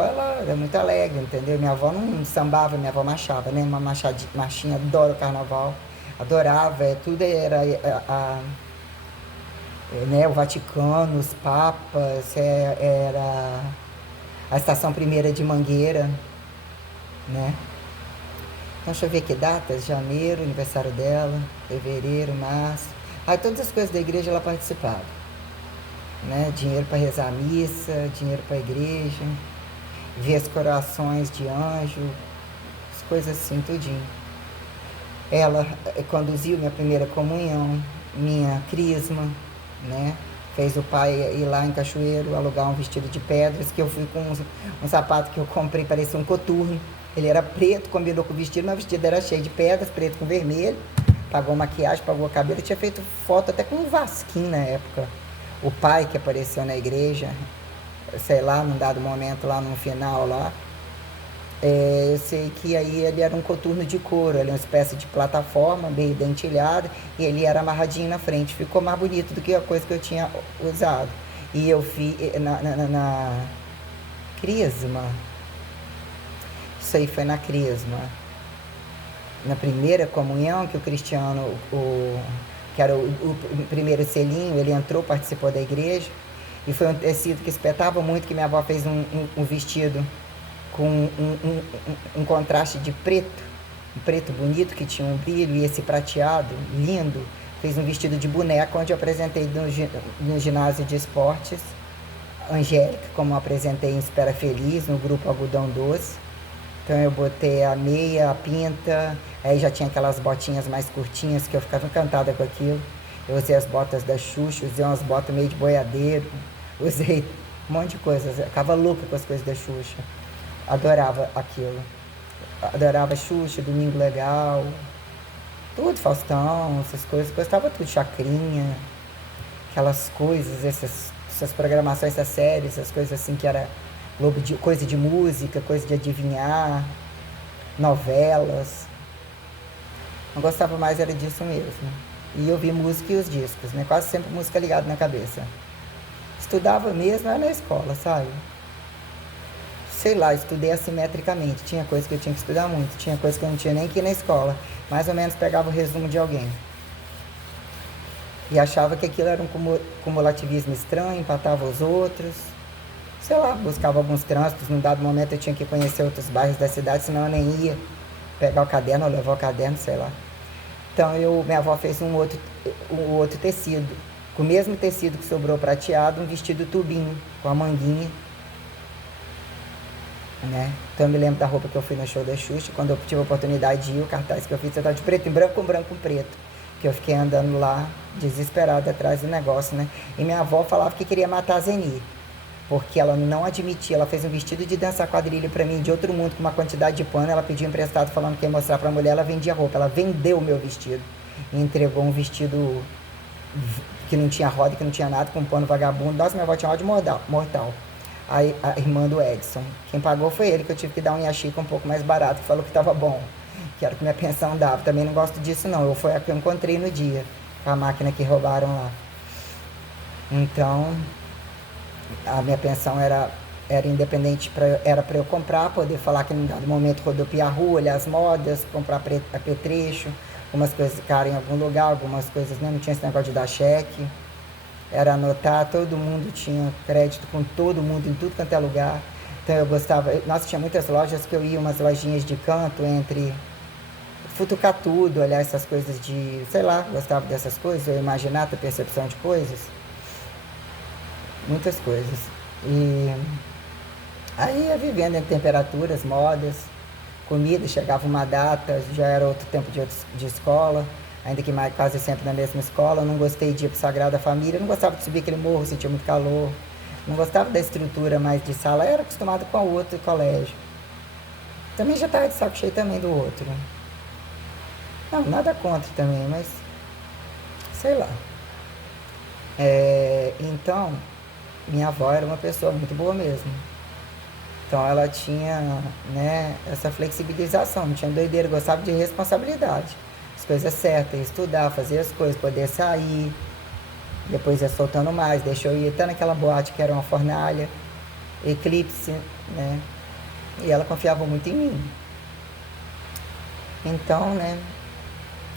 ela era muito alegre, entendeu? Minha avó não sambava, minha avó marchava, né? Uma marchinha, adora o carnaval, adorava, tudo era né? O Vaticano, os papas, era a Estação Primeira de Mangueira, né? Então, deixa eu ver que datas, janeiro, aniversário dela, fevereiro, março. Aí todas as coisas da igreja ela participava. Né? Dinheiro para rezar a missa, dinheiro para a igreja, ver as corações de anjo, as coisas assim, tudinho. Ela conduziu minha primeira comunhão, minha crisma, né? Fez o pai ir lá em Cachoeiro alugar um vestido de pedras, que eu fui com um sapato que eu comprei, parecia um coturno. Ele era preto, combinou com o vestido, mas o vestido era cheio de pedras, preto com vermelho. Pagou maquiagem, pagou cabelo, tinha feito foto até com um Vasquim na época. O pai que apareceu na igreja, sei lá, num dado momento lá no final lá, eu sei que aí ele era um coturno de couro, ele é uma espécie de plataforma meio dentilhada e ele era amarradinho na frente, ficou mais bonito do que a coisa que eu tinha usado. E eu fiz na crisma, isso aí foi na crisma, na primeira comunhão que o Cristiano, que era o primeiro selinho, ele entrou, participou da igreja, e foi um tecido que espetava muito, que minha avó fez um vestido com um contraste de preto, um preto bonito, que tinha um brilho, e esse prateado, lindo, fez um vestido de boneca, onde eu apresentei no ginásio de esportes, Angélica, como eu apresentei em Espera Feliz, no grupo Algodão Doce. Então eu botei a meia, a pinta, aí já tinha aquelas botinhas mais curtinhas que eu ficava encantada com aquilo. Eu usei as botas da Xuxa, usei umas botas meio de boiadeiro, usei um monte de coisas, eu ficava louca com as coisas da Xuxa. Adorava aquilo. Adorava Xuxa, Domingo Legal, tudo, Faustão, essas coisas, gostava tudo, Chacrinha, aquelas coisas, essas programações, essas séries, essas coisas assim que era coisa de música, coisa de adivinhar, novelas. Eu gostava mais era disso mesmo. E eu vi música e os discos, né? Quase sempre música ligada na cabeça. Estudava mesmo, era na escola, sabe? Sei lá, estudei assimetricamente. Tinha coisa que eu tinha que estudar muito, tinha coisa que eu não tinha nem que ir na escola. Mais ou menos pegava o resumo de alguém. E achava que aquilo era um cumulativismo estranho, empatava os outros. Sei lá, buscava alguns trânsitos, num dado momento eu tinha que conhecer outros bairros da cidade, senão eu nem ia pegar o caderno ou levar o caderno, sei lá. Então minha avó fez um outro tecido, com o mesmo tecido que sobrou prateado, um vestido tubinho, com a manguinha, né? Então eu me lembro da roupa que eu fui no show da Xuxa, quando eu tive a oportunidade de ir, o cartaz que eu fiz, eu estava de preto em branco, com branco em preto, que eu fiquei andando lá, desesperada, atrás do negócio, né? E minha avó falava que queria matar a Zeni, porque ela não admitia, ela fez um vestido de dança quadrilha para mim, de outro mundo, com uma quantidade de pano, ela pediu emprestado, falando que ia mostrar para a mulher, ela vendia roupa, ela vendeu o meu vestido, e entregou um vestido que não tinha roda, que não tinha nada, com um pano vagabundo. Nossa, minha avó tinha ódio mortal. Aí a irmã do Edson, quem pagou foi ele, que eu tive que dar um yachica um pouco mais barato, que falou que estava bom, que era o que minha pensão dava. Também não gosto disso não, foi a que eu encontrei no dia, a máquina que roubaram lá. Então a minha pensão era independente, era para eu comprar, poder falar que em dado momento rodopiar a rua, olhar as modas, comprar apetrecho, algumas coisas ficaram em algum lugar, algumas coisas, né, não tinha esse negócio de dar cheque. era anotar, todo mundo tinha crédito com todo mundo em tudo quanto é lugar. Então eu gostava, nossa, tinha muitas lojas que eu ia, umas lojinhas de canto entre futucar tudo, olhar essas coisas de, sei lá, gostava dessas coisas, eu imaginar, ter percepção de coisas, muitas coisas. E aí ia vivendo em temperaturas, modas, comida, chegava uma data, já era outro tempo de escola, ainda que mais, quase sempre na mesma escola. Eu não gostei de ir para o Sagrada Família, não gostava de subir aquele morro, sentia muito calor, não gostava da estrutura mais de sala, eu era acostumado com o outro colégio. Também já estava de saco cheio também do outro. Não, nada contra também, mas sei lá. Então, minha avó era uma pessoa muito boa mesmo. Então ela tinha, né, essa flexibilização, não tinha doideira, gostava de responsabilidade. As coisas certas, estudar, fazer as coisas, poder sair, depois ia soltando mais, deixou eu ir até naquela boate que era uma fornalha, Eclipse, né? E ela confiava muito em mim. Então, né,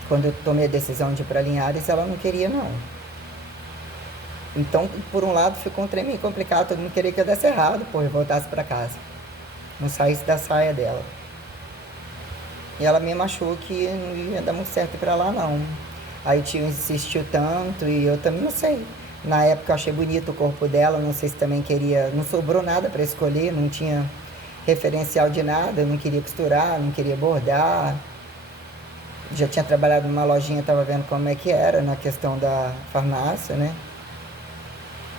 quando eu tomei a decisão de ir para Linhares, ela não queria não. Então, por um lado, ficou um trem meio complicado, todo mundo queria que eu desse errado, pô, eu voltasse para casa. Não saísse da saia dela. E ela mesmo achou que não ia dar muito certo para lá, não. Aí o tio insistiu tanto e eu também não sei. Na época eu achei bonito o corpo dela, não sei se também queria... Não sobrou nada para escolher, não tinha referencial de nada, não queria costurar, não queria bordar. Já tinha trabalhado numa lojinha, estava vendo como é que era na questão da farmácia, né?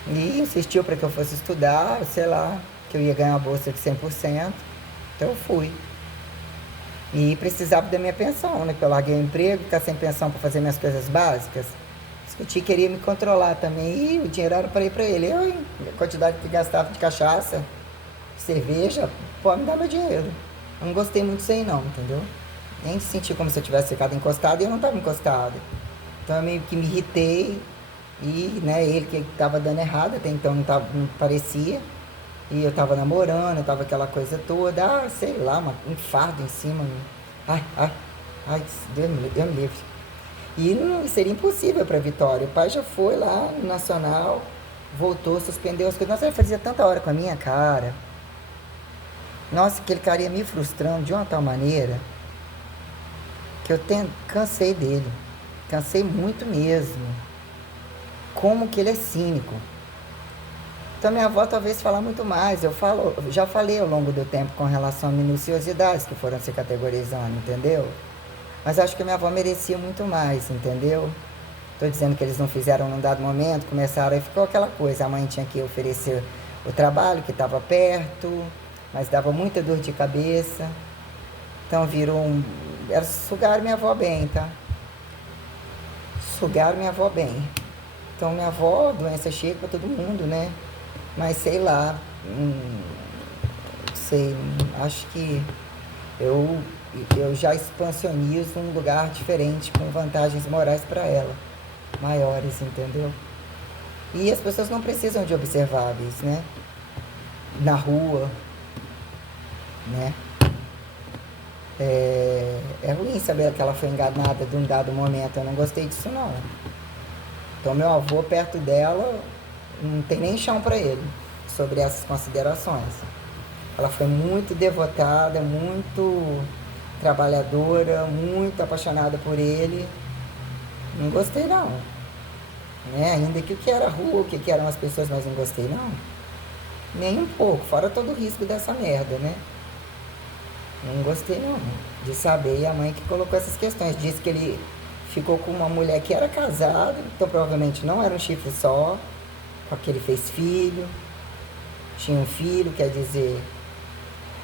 E insistiu para que eu fosse estudar, sei lá, que eu ia ganhar uma bolsa de 100%. Então eu fui. E precisava da minha pensão, né? Porque eu larguei o emprego, ficar sem pensão para fazer minhas coisas básicas. Discuti, queria me controlar também. E o dinheiro era para ir para ele. Eu, hein? A quantidade que gastava de cachaça, cerveja, pode me dar meu dinheiro. Eu não gostei muito disso aí não, entendeu? Nem senti como se eu tivesse ficado encostado e eu não estava encostado. Então eu meio que me irritei. E, né, ele que estava dando errado, até então não parecia. E eu tava namorando, tava aquela coisa toda, sei lá, um fardo em cima. Ai, Deus me livre. E não seria impossível para Vitória. O pai já foi lá no Nacional, voltou, suspendeu as coisas. Nossa, ele fazia tanta hora com a minha cara. Nossa, aquele cara ia me frustrando de uma tal maneira que eu cansei dele. Cansei muito mesmo. Como que ele é cínico. Então minha avó talvez fala muito mais. Eu já falei ao longo do tempo com relação a minuciosidades que foram se categorizando, entendeu? Mas acho que minha avó merecia muito mais, entendeu? Estou dizendo que eles não fizeram num dado momento, começaram, aí ficou aquela coisa, a mãe tinha que oferecer o trabalho, que estava perto, mas dava muita dor de cabeça. Então era sugar minha avó bem, tá? Sugaram minha avó bem. Então minha avó, doença chega para todo mundo, né? Mas sei lá, sei, acho que eu já expansionizo um lugar diferente, com vantagens morais para ela, maiores, entendeu? E as pessoas não precisam de observáveis, né? Na rua, né? É ruim saber que ela foi enganada de um dado momento, eu não gostei disso não. Então meu avô perto dela não tem nem chão para ele sobre essas considerações. Ela foi muito devotada, muito trabalhadora, muito apaixonada por ele. Não gostei não. Né? Ainda que o que era rua, o que eram as pessoas, mas não gostei não. Nem um pouco, fora todo o risco dessa merda, né? Não gostei não. De saber, e a mãe que colocou essas questões. Disse que ele ficou com uma mulher que era casada, então provavelmente não era um chifre só, porque ele fez filho, tinha um filho, quer dizer...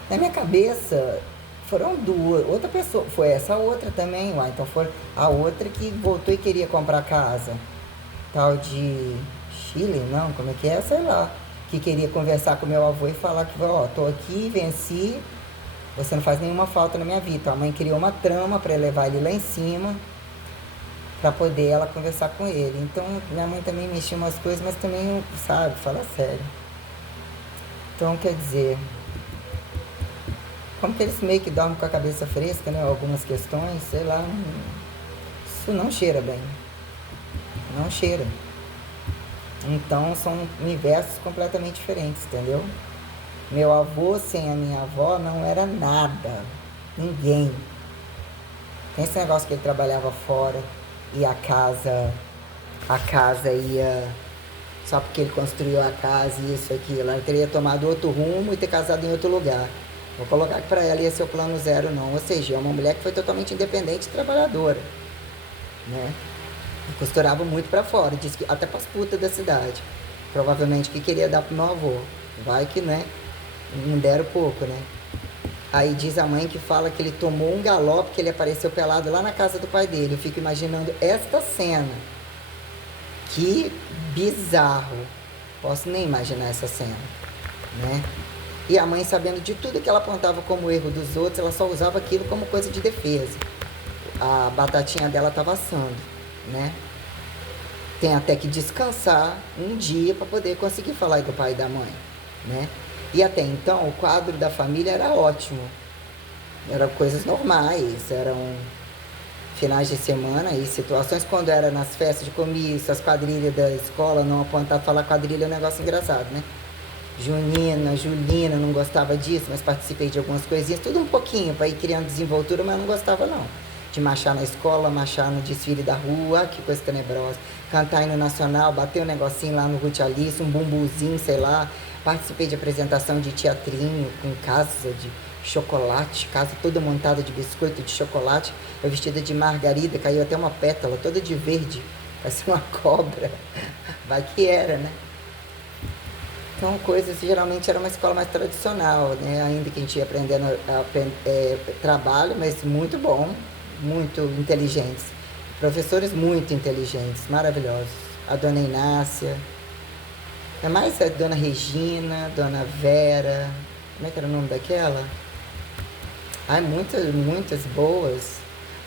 Na minha cabeça, foram duas. Outra pessoa, foi essa outra também, então foi a outra que voltou e queria comprar casa. Tal de Chile, não, como é que é? Sei lá. Que queria conversar com meu avô e falar que, ó, tô aqui, venci, você não faz nenhuma falta na minha vida. Então, a mãe criou uma trama para levar ele lá em cima, para poder ela conversar com ele. Então, minha mãe também mexia umas coisas, mas também, sabe, fala sério. Então, quer dizer, como que eles meio que dormem com a cabeça fresca, né? Algumas questões, sei lá, isso não cheira bem. Não cheira. Então são universos completamente diferentes, entendeu? Meu avô sem a minha avó não era nada, ninguém. Tem esse negócio que ele trabalhava fora e a casa ia só porque ele construiu a casa e isso aquilo. Ela teria tomado outro rumo e ter casado em outro lugar. Vou colocar que para ela ia ser o plano zero, não. Ou seja, é uma mulher que foi totalmente independente e trabalhadora, né? E costurava muito para fora, disse que até para as putas da cidade. Provavelmente que queria dar pro meu avô. Vai que, né? Não deram pouco, né? Aí diz a mãe que fala que ele tomou um galope, que ele apareceu pelado lá na casa do pai dele. Eu fico imaginando esta cena. Que bizarro. Posso nem imaginar essa cena, né? E a mãe, sabendo de tudo que ela apontava como erro dos outros, ela só usava aquilo como coisa de defesa. A batatinha dela estava assando, né? Tem até que descansar um dia para poder conseguir falar do pai e da mãe, né? E até então o quadro da família era ótimo. Eram coisas normais, eram finais de semana e situações quando era nas festas de comício, as quadrilhas da escola, não apontar falar quadrilha é um negócio engraçado, né? Junina, Julina, não gostava disso, mas participei de algumas coisinhas, tudo um pouquinho, para ir criando desenvoltura, mas não gostava não. De marchar na escola, marchar no desfile da rua, que coisa tenebrosa. Cantar hino nacional, bater um negocinho lá no Ruth Alice, um bumbuzinho, sei lá. Participei de apresentação de teatrinho, com casa de chocolate, casa toda montada de biscoito de chocolate. Eu vestida de margarida, caiu até uma pétala, toda de verde, parecia uma cobra. Vai que era, né? Então, coisas, geralmente era uma escola mais tradicional, né? Ainda que a gente ia aprendendo trabalho, mas muito bom, muito inteligentes. Professores muito inteligentes, maravilhosos. A dona Inácia, é mais a dona Regina, dona Vera, como é que era o nome daquela? Ai, muitas boas.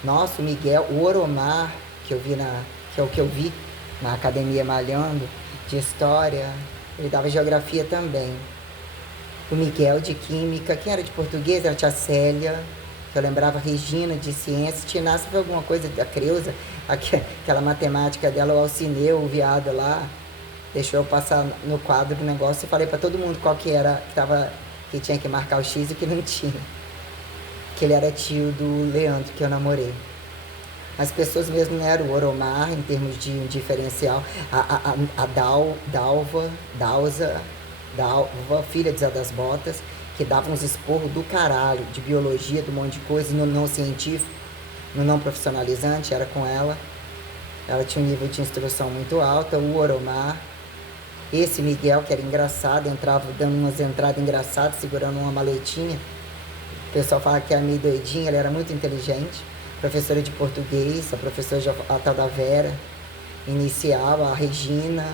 Nossa, o Miguel, o Oromar, que é o que eu vi na academia malhando, de história. Ele dava geografia também. O Miguel de química, quem era de português era a tia Célia, que eu lembrava, Regina de ciência. Tia Inácia foi alguma coisa da Creuza, aquela matemática dela, o Alcineu, o viado lá, deixou eu passar no quadro do negócio e falei para todo mundo qual que era, que tinha que marcar o X e que não tinha. Que ele era tio do Leandro, que eu namorei. As pessoas mesmo não eram o Oromar, em termos de um diferencial. A Dalva, filha de Zé das Botas, que dava uns esporros do caralho, de biologia, de um monte de coisa, no não científico, no não profissionalizante, era com ela. Ela tinha um nível de instrução muito alto. O Oromar, esse Miguel, que era engraçado, entrava dando umas entradas engraçadas, segurando uma maletinha. O pessoal fala que era meio doidinho, ele era muito inteligente. Professora de português, a tal da Vera, iniciava, a Regina.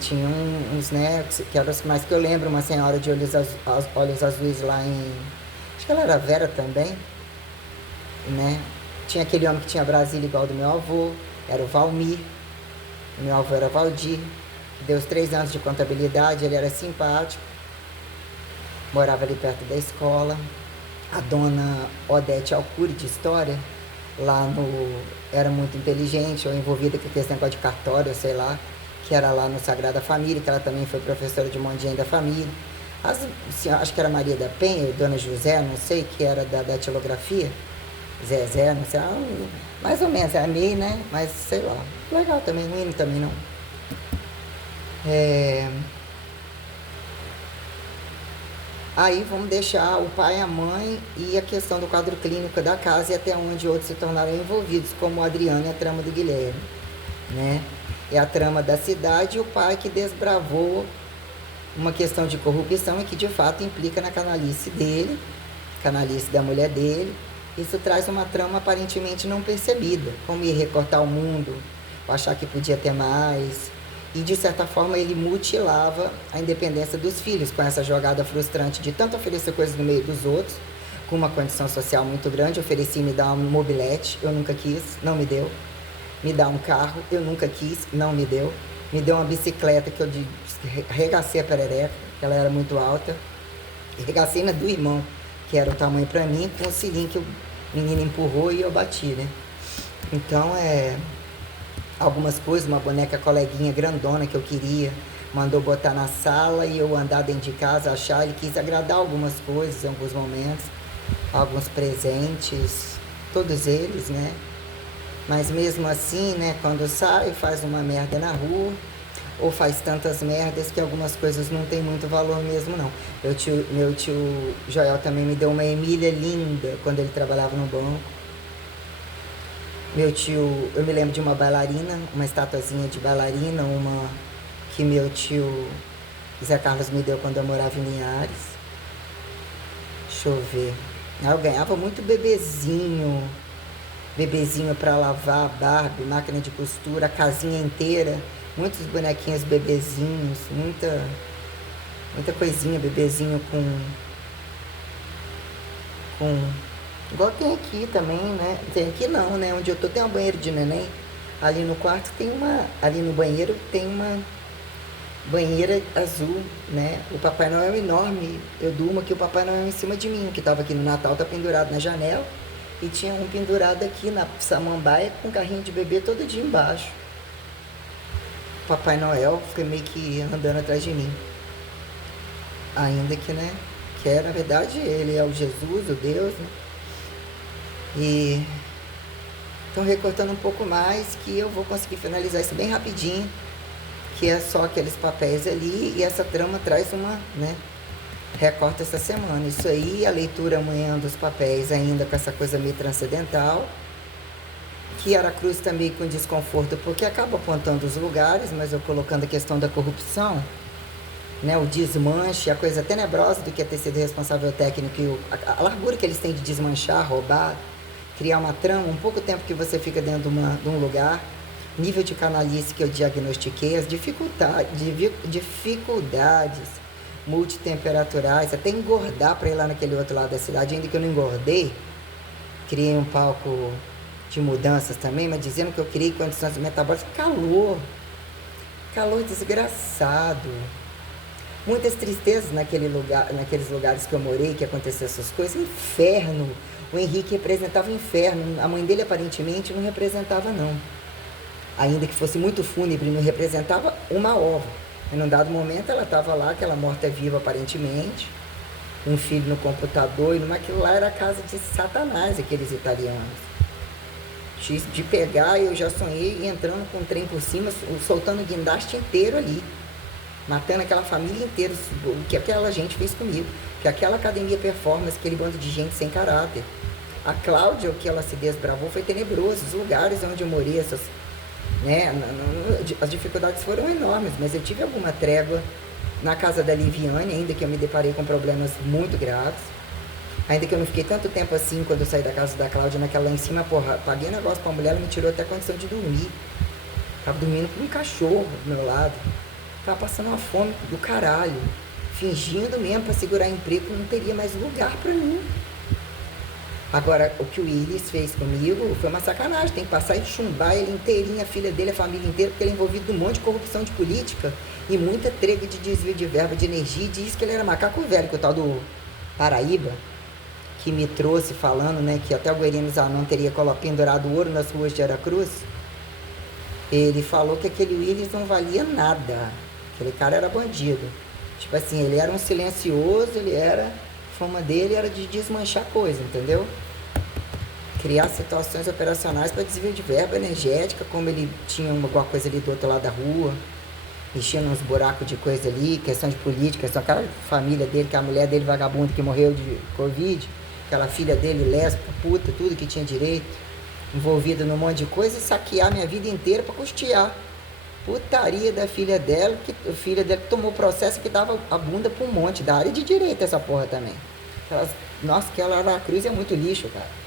Tinha uns, né, que eram os mais que eu lembro, uma senhora de olhos azuis lá em. Acho que ela era Vera também, né? Tinha aquele homem que tinha Brasília igual do meu avô, era o Valmir. O meu avô era Valdir, que deu os 3 anos de contabilidade, ele era simpático, morava ali perto da escola. A dona Odete Alcuri, de história, era muito inteligente, ou envolvida com esse negócio de cartório, sei lá, que era lá no Sagrada Família, que ela também foi professora de um monte de gente da família. Acho que era Maria da Penha, Dona José, não sei, que era da datilografia, Zezé, não sei, mais ou menos, é meio, né? Mas sei lá, legal também, ruim também não. Aí vamos deixar o pai, a mãe e a questão do quadro clínico da casa e até onde outros se tornaram envolvidos, como o Adriano e a trama do Guilherme, né? É a trama da cidade e o pai que desbravou uma questão de corrupção e que de fato implica na canalice dele, canalice da mulher dele. Isso traz uma trama aparentemente não percebida, como ir recortar o mundo, achar que podia ter mais. E de certa forma ele mutilava a independência dos filhos com essa jogada frustrante de tanto oferecer coisas no meio dos outros, com uma condição social muito grande. Ofereci me dar um mobilete, eu nunca quis, não me deu. Me dar um carro, eu nunca quis, não me deu. Me deu uma bicicleta que eu arregacei a perereca, que ela era muito alta. E arregacei na do irmão, que era o tamanho para mim, com o cilindro que o menino empurrou e eu bati, né? Então algumas coisas, uma boneca coleguinha grandona que eu queria, mandou botar na sala e eu andar dentro de casa, achar, ele quis agradar algumas coisas em alguns momentos, alguns presentes, todos eles, né? Mas mesmo assim, né, quando sai, faz uma merda na rua, ou faz tantas merdas que algumas coisas não tem muito valor mesmo, não. Meu tio Joel também me deu uma Emília linda quando ele trabalhava no banco. Meu tio, eu me lembro de uma bailarina, uma estatuazinha de bailarina, uma que meu tio Zé Carlos me deu quando eu morava em Linhares. Deixa eu ver. Eu ganhava muito bebezinho para lavar, Barbie, máquina de costura, a casinha inteira, muitos bonequinhos bebezinhos, muita coisinha, bebezinho com igual tem aqui também, né? Tem aqui não, né? Onde eu tô tem um banheiro de neném. Ali no quarto tem uma. Ali no banheiro tem uma banheira azul, né? O Papai Noel é enorme. Eu durmo aqui, o Papai Noel em cima de mim, que tava aqui no Natal, tá pendurado na janela. E tinha um pendurado aqui na samambaia com um carrinho de bebê todo dia embaixo. O Papai Noel foi meio que andando atrás de mim. Ainda que, né? Que é, na verdade, ele é o Jesus, o Deus, né? E estão recortando um pouco mais, que eu vou conseguir finalizar isso bem rapidinho, que é só aqueles papéis ali, e essa trama traz uma, né, recorta essa semana. Isso aí, a leitura amanhã dos papéis ainda com essa coisa meio transcendental, que Aracruz está meio com desconforto, porque acaba apontando os lugares, mas eu colocando a questão da corrupção, né, o desmanche, a coisa tenebrosa do que é ter sido responsável técnico, a largura que eles têm de desmanchar, roubar, criar uma trama, um pouco tempo que você fica dentro de um lugar, nível de canalice que eu diagnostiquei, as dificuldades multitemperaturais, até engordar para ir lá naquele outro lado da cidade, ainda que eu não engordei, criei um palco de mudanças também, mas dizendo que eu criei condições metabólicas, calor desgraçado, muitas tristezas naqueles lugares que eu morei, que aconteciam essas coisas, inferno. O Henrique representava o inferno, a mãe dele aparentemente não representava não. Ainda que fosse muito fúnebre, não representava uma ova. E num dado momento ela estava lá, aquela morta-viva aparentemente, um filho no computador, e aquilo lá era a casa de Satanás, aqueles italianos. De pegar, eu já sonhei entrando com um trem por cima, soltando o guindaste inteiro ali, matando aquela família inteira, o que aquela gente fez comigo, que aquela academia performance, aquele bando de gente sem caráter. A Cláudia, o que ela se desbravou foi tenebroso, os lugares onde eu morei, essas, né, as dificuldades foram enormes, mas eu tive alguma trégua na casa da Liviane, ainda que eu me deparei com problemas muito graves, ainda que eu não fiquei tanto tempo assim quando eu saí da casa da Cláudia, naquela lá em cima, porra, paguei negócio pra mulher, ela me tirou até a condição de dormir, tava dormindo com um cachorro do meu lado, tava passando uma fome do caralho, fingindo mesmo para segurar emprego, não teria mais lugar para mim. Agora, o que o Willis fez comigo foi uma sacanagem, tem que passar e chumbar ele inteirinho, a filha dele, a família inteira, porque ele é envolvido num monte de corrupção de política e muita trega de desvio de verba de energia, e disse que ele era macaco velho, que o tal do Paraíba, que me trouxe falando, né, que até o Guerino Zanon teria pendurado ouro nas ruas de Aracruz. Ele falou que aquele Willis não valia nada, aquele cara era bandido. Tipo assim, ele era um silencioso, a fama dele era de desmanchar coisa, entendeu? Criar situações operacionais para desvio de verba energética, como ele tinha alguma coisa ali do outro lado da rua, mexia nos buracos de coisa ali, questão de política, questão aquela família dele, que a mulher dele vagabunda que morreu de Covid, aquela filha dele, lésbica, puta, tudo que tinha direito, envolvida num monte de coisa, e saquear minha vida inteira para custear. Putaria da filha dela, que a filha dela tomou processo que dava a bunda pra um monte, da área de direito essa porra também. Nossa, aquela Aracruz é muito lixo, cara.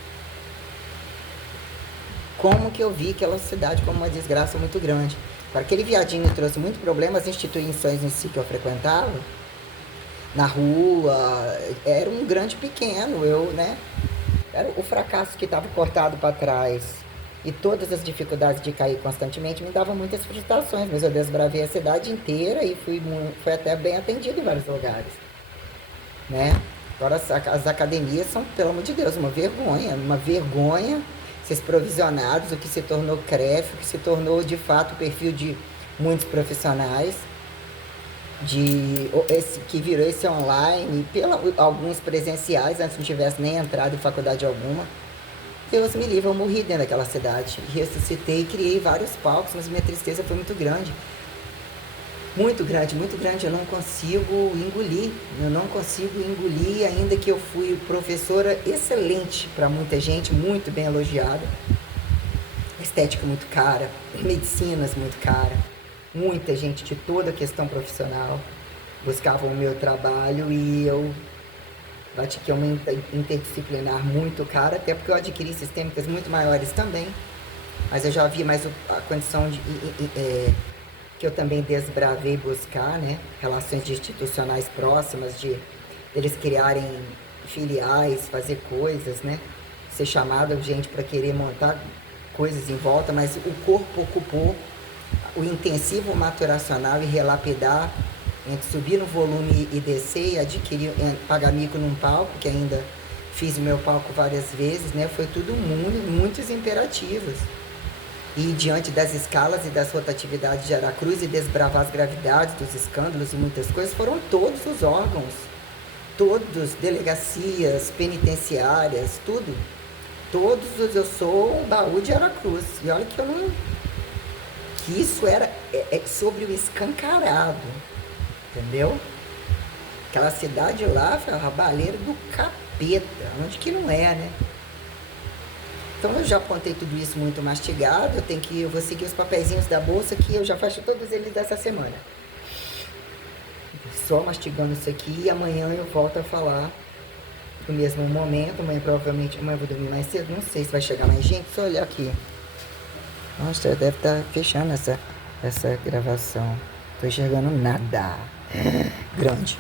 Como que eu vi aquela cidade como uma desgraça muito grande. Agora, aquele viadinho trouxe muito problema, as instituições em si que eu frequentava, na rua, era um grande pequeno, era o fracasso que estava cortado para trás. E todas as dificuldades de cair constantemente me davam muitas frustrações, mas eu desbravei a cidade inteira e fui até bem atendido em vários lugares, né? Agora as academias são, pelo amor de Deus, uma vergonha. esses provisionados, o que se tornou CREF, o que se tornou de fato o perfil de muitos profissionais, que virou esse online, alguns presenciais, antes não tivesse nem entrado em faculdade alguma. Deus me livre, eu morri dentro daquela cidade. Ressuscitei, criei vários palcos, mas minha tristeza foi muito grande. Muito grande, muito grande. Eu não consigo engolir. Eu não consigo engolir, ainda que eu fui professora excelente para muita gente, muito bem elogiada. Estética muito cara, medicinas muito cara. Muita gente de toda a questão profissional buscava o meu trabalho e eu pratiquei uma interdisciplinar muito cara, até porque eu adquiri sistêmicas muito maiores também. Mas eu já vi mais a condição que eu também desbravei buscar, né? Relações institucionais próximas, de eles criarem filiais, fazer coisas, né? Ser chamado gente para querer montar coisas em volta, mas o corpo ocupou o intensivo maturacional e relapidar entre subir no volume e descer e adquirir, pagar mico num palco, que ainda fiz o meu palco várias vezes, né? Foi tudo muitos imperativos. E diante das escalas e das rotatividades de Aracruz e desbravar as gravidades dos escândalos e muitas coisas, foram todos os órgãos, todos, delegacias, penitenciárias, tudo. Todos eu sou um baú de Aracruz. E olha que eu não... que isso era sobre o escancarado, entendeu? Aquela cidade lá foi a rabaleira do capeta, onde que não é, né? Então eu já contei tudo isso muito mastigado, eu vou seguir os papeizinhos da bolsa que eu já faço todos eles dessa semana. Só mastigando isso aqui e amanhã eu volto a falar no mesmo momento. Amanhã eu vou dormir mais cedo, não sei se vai chegar mais gente, só olhar aqui. Nossa, deve estar fechando essa gravação. Tô enxergando nada. Grande.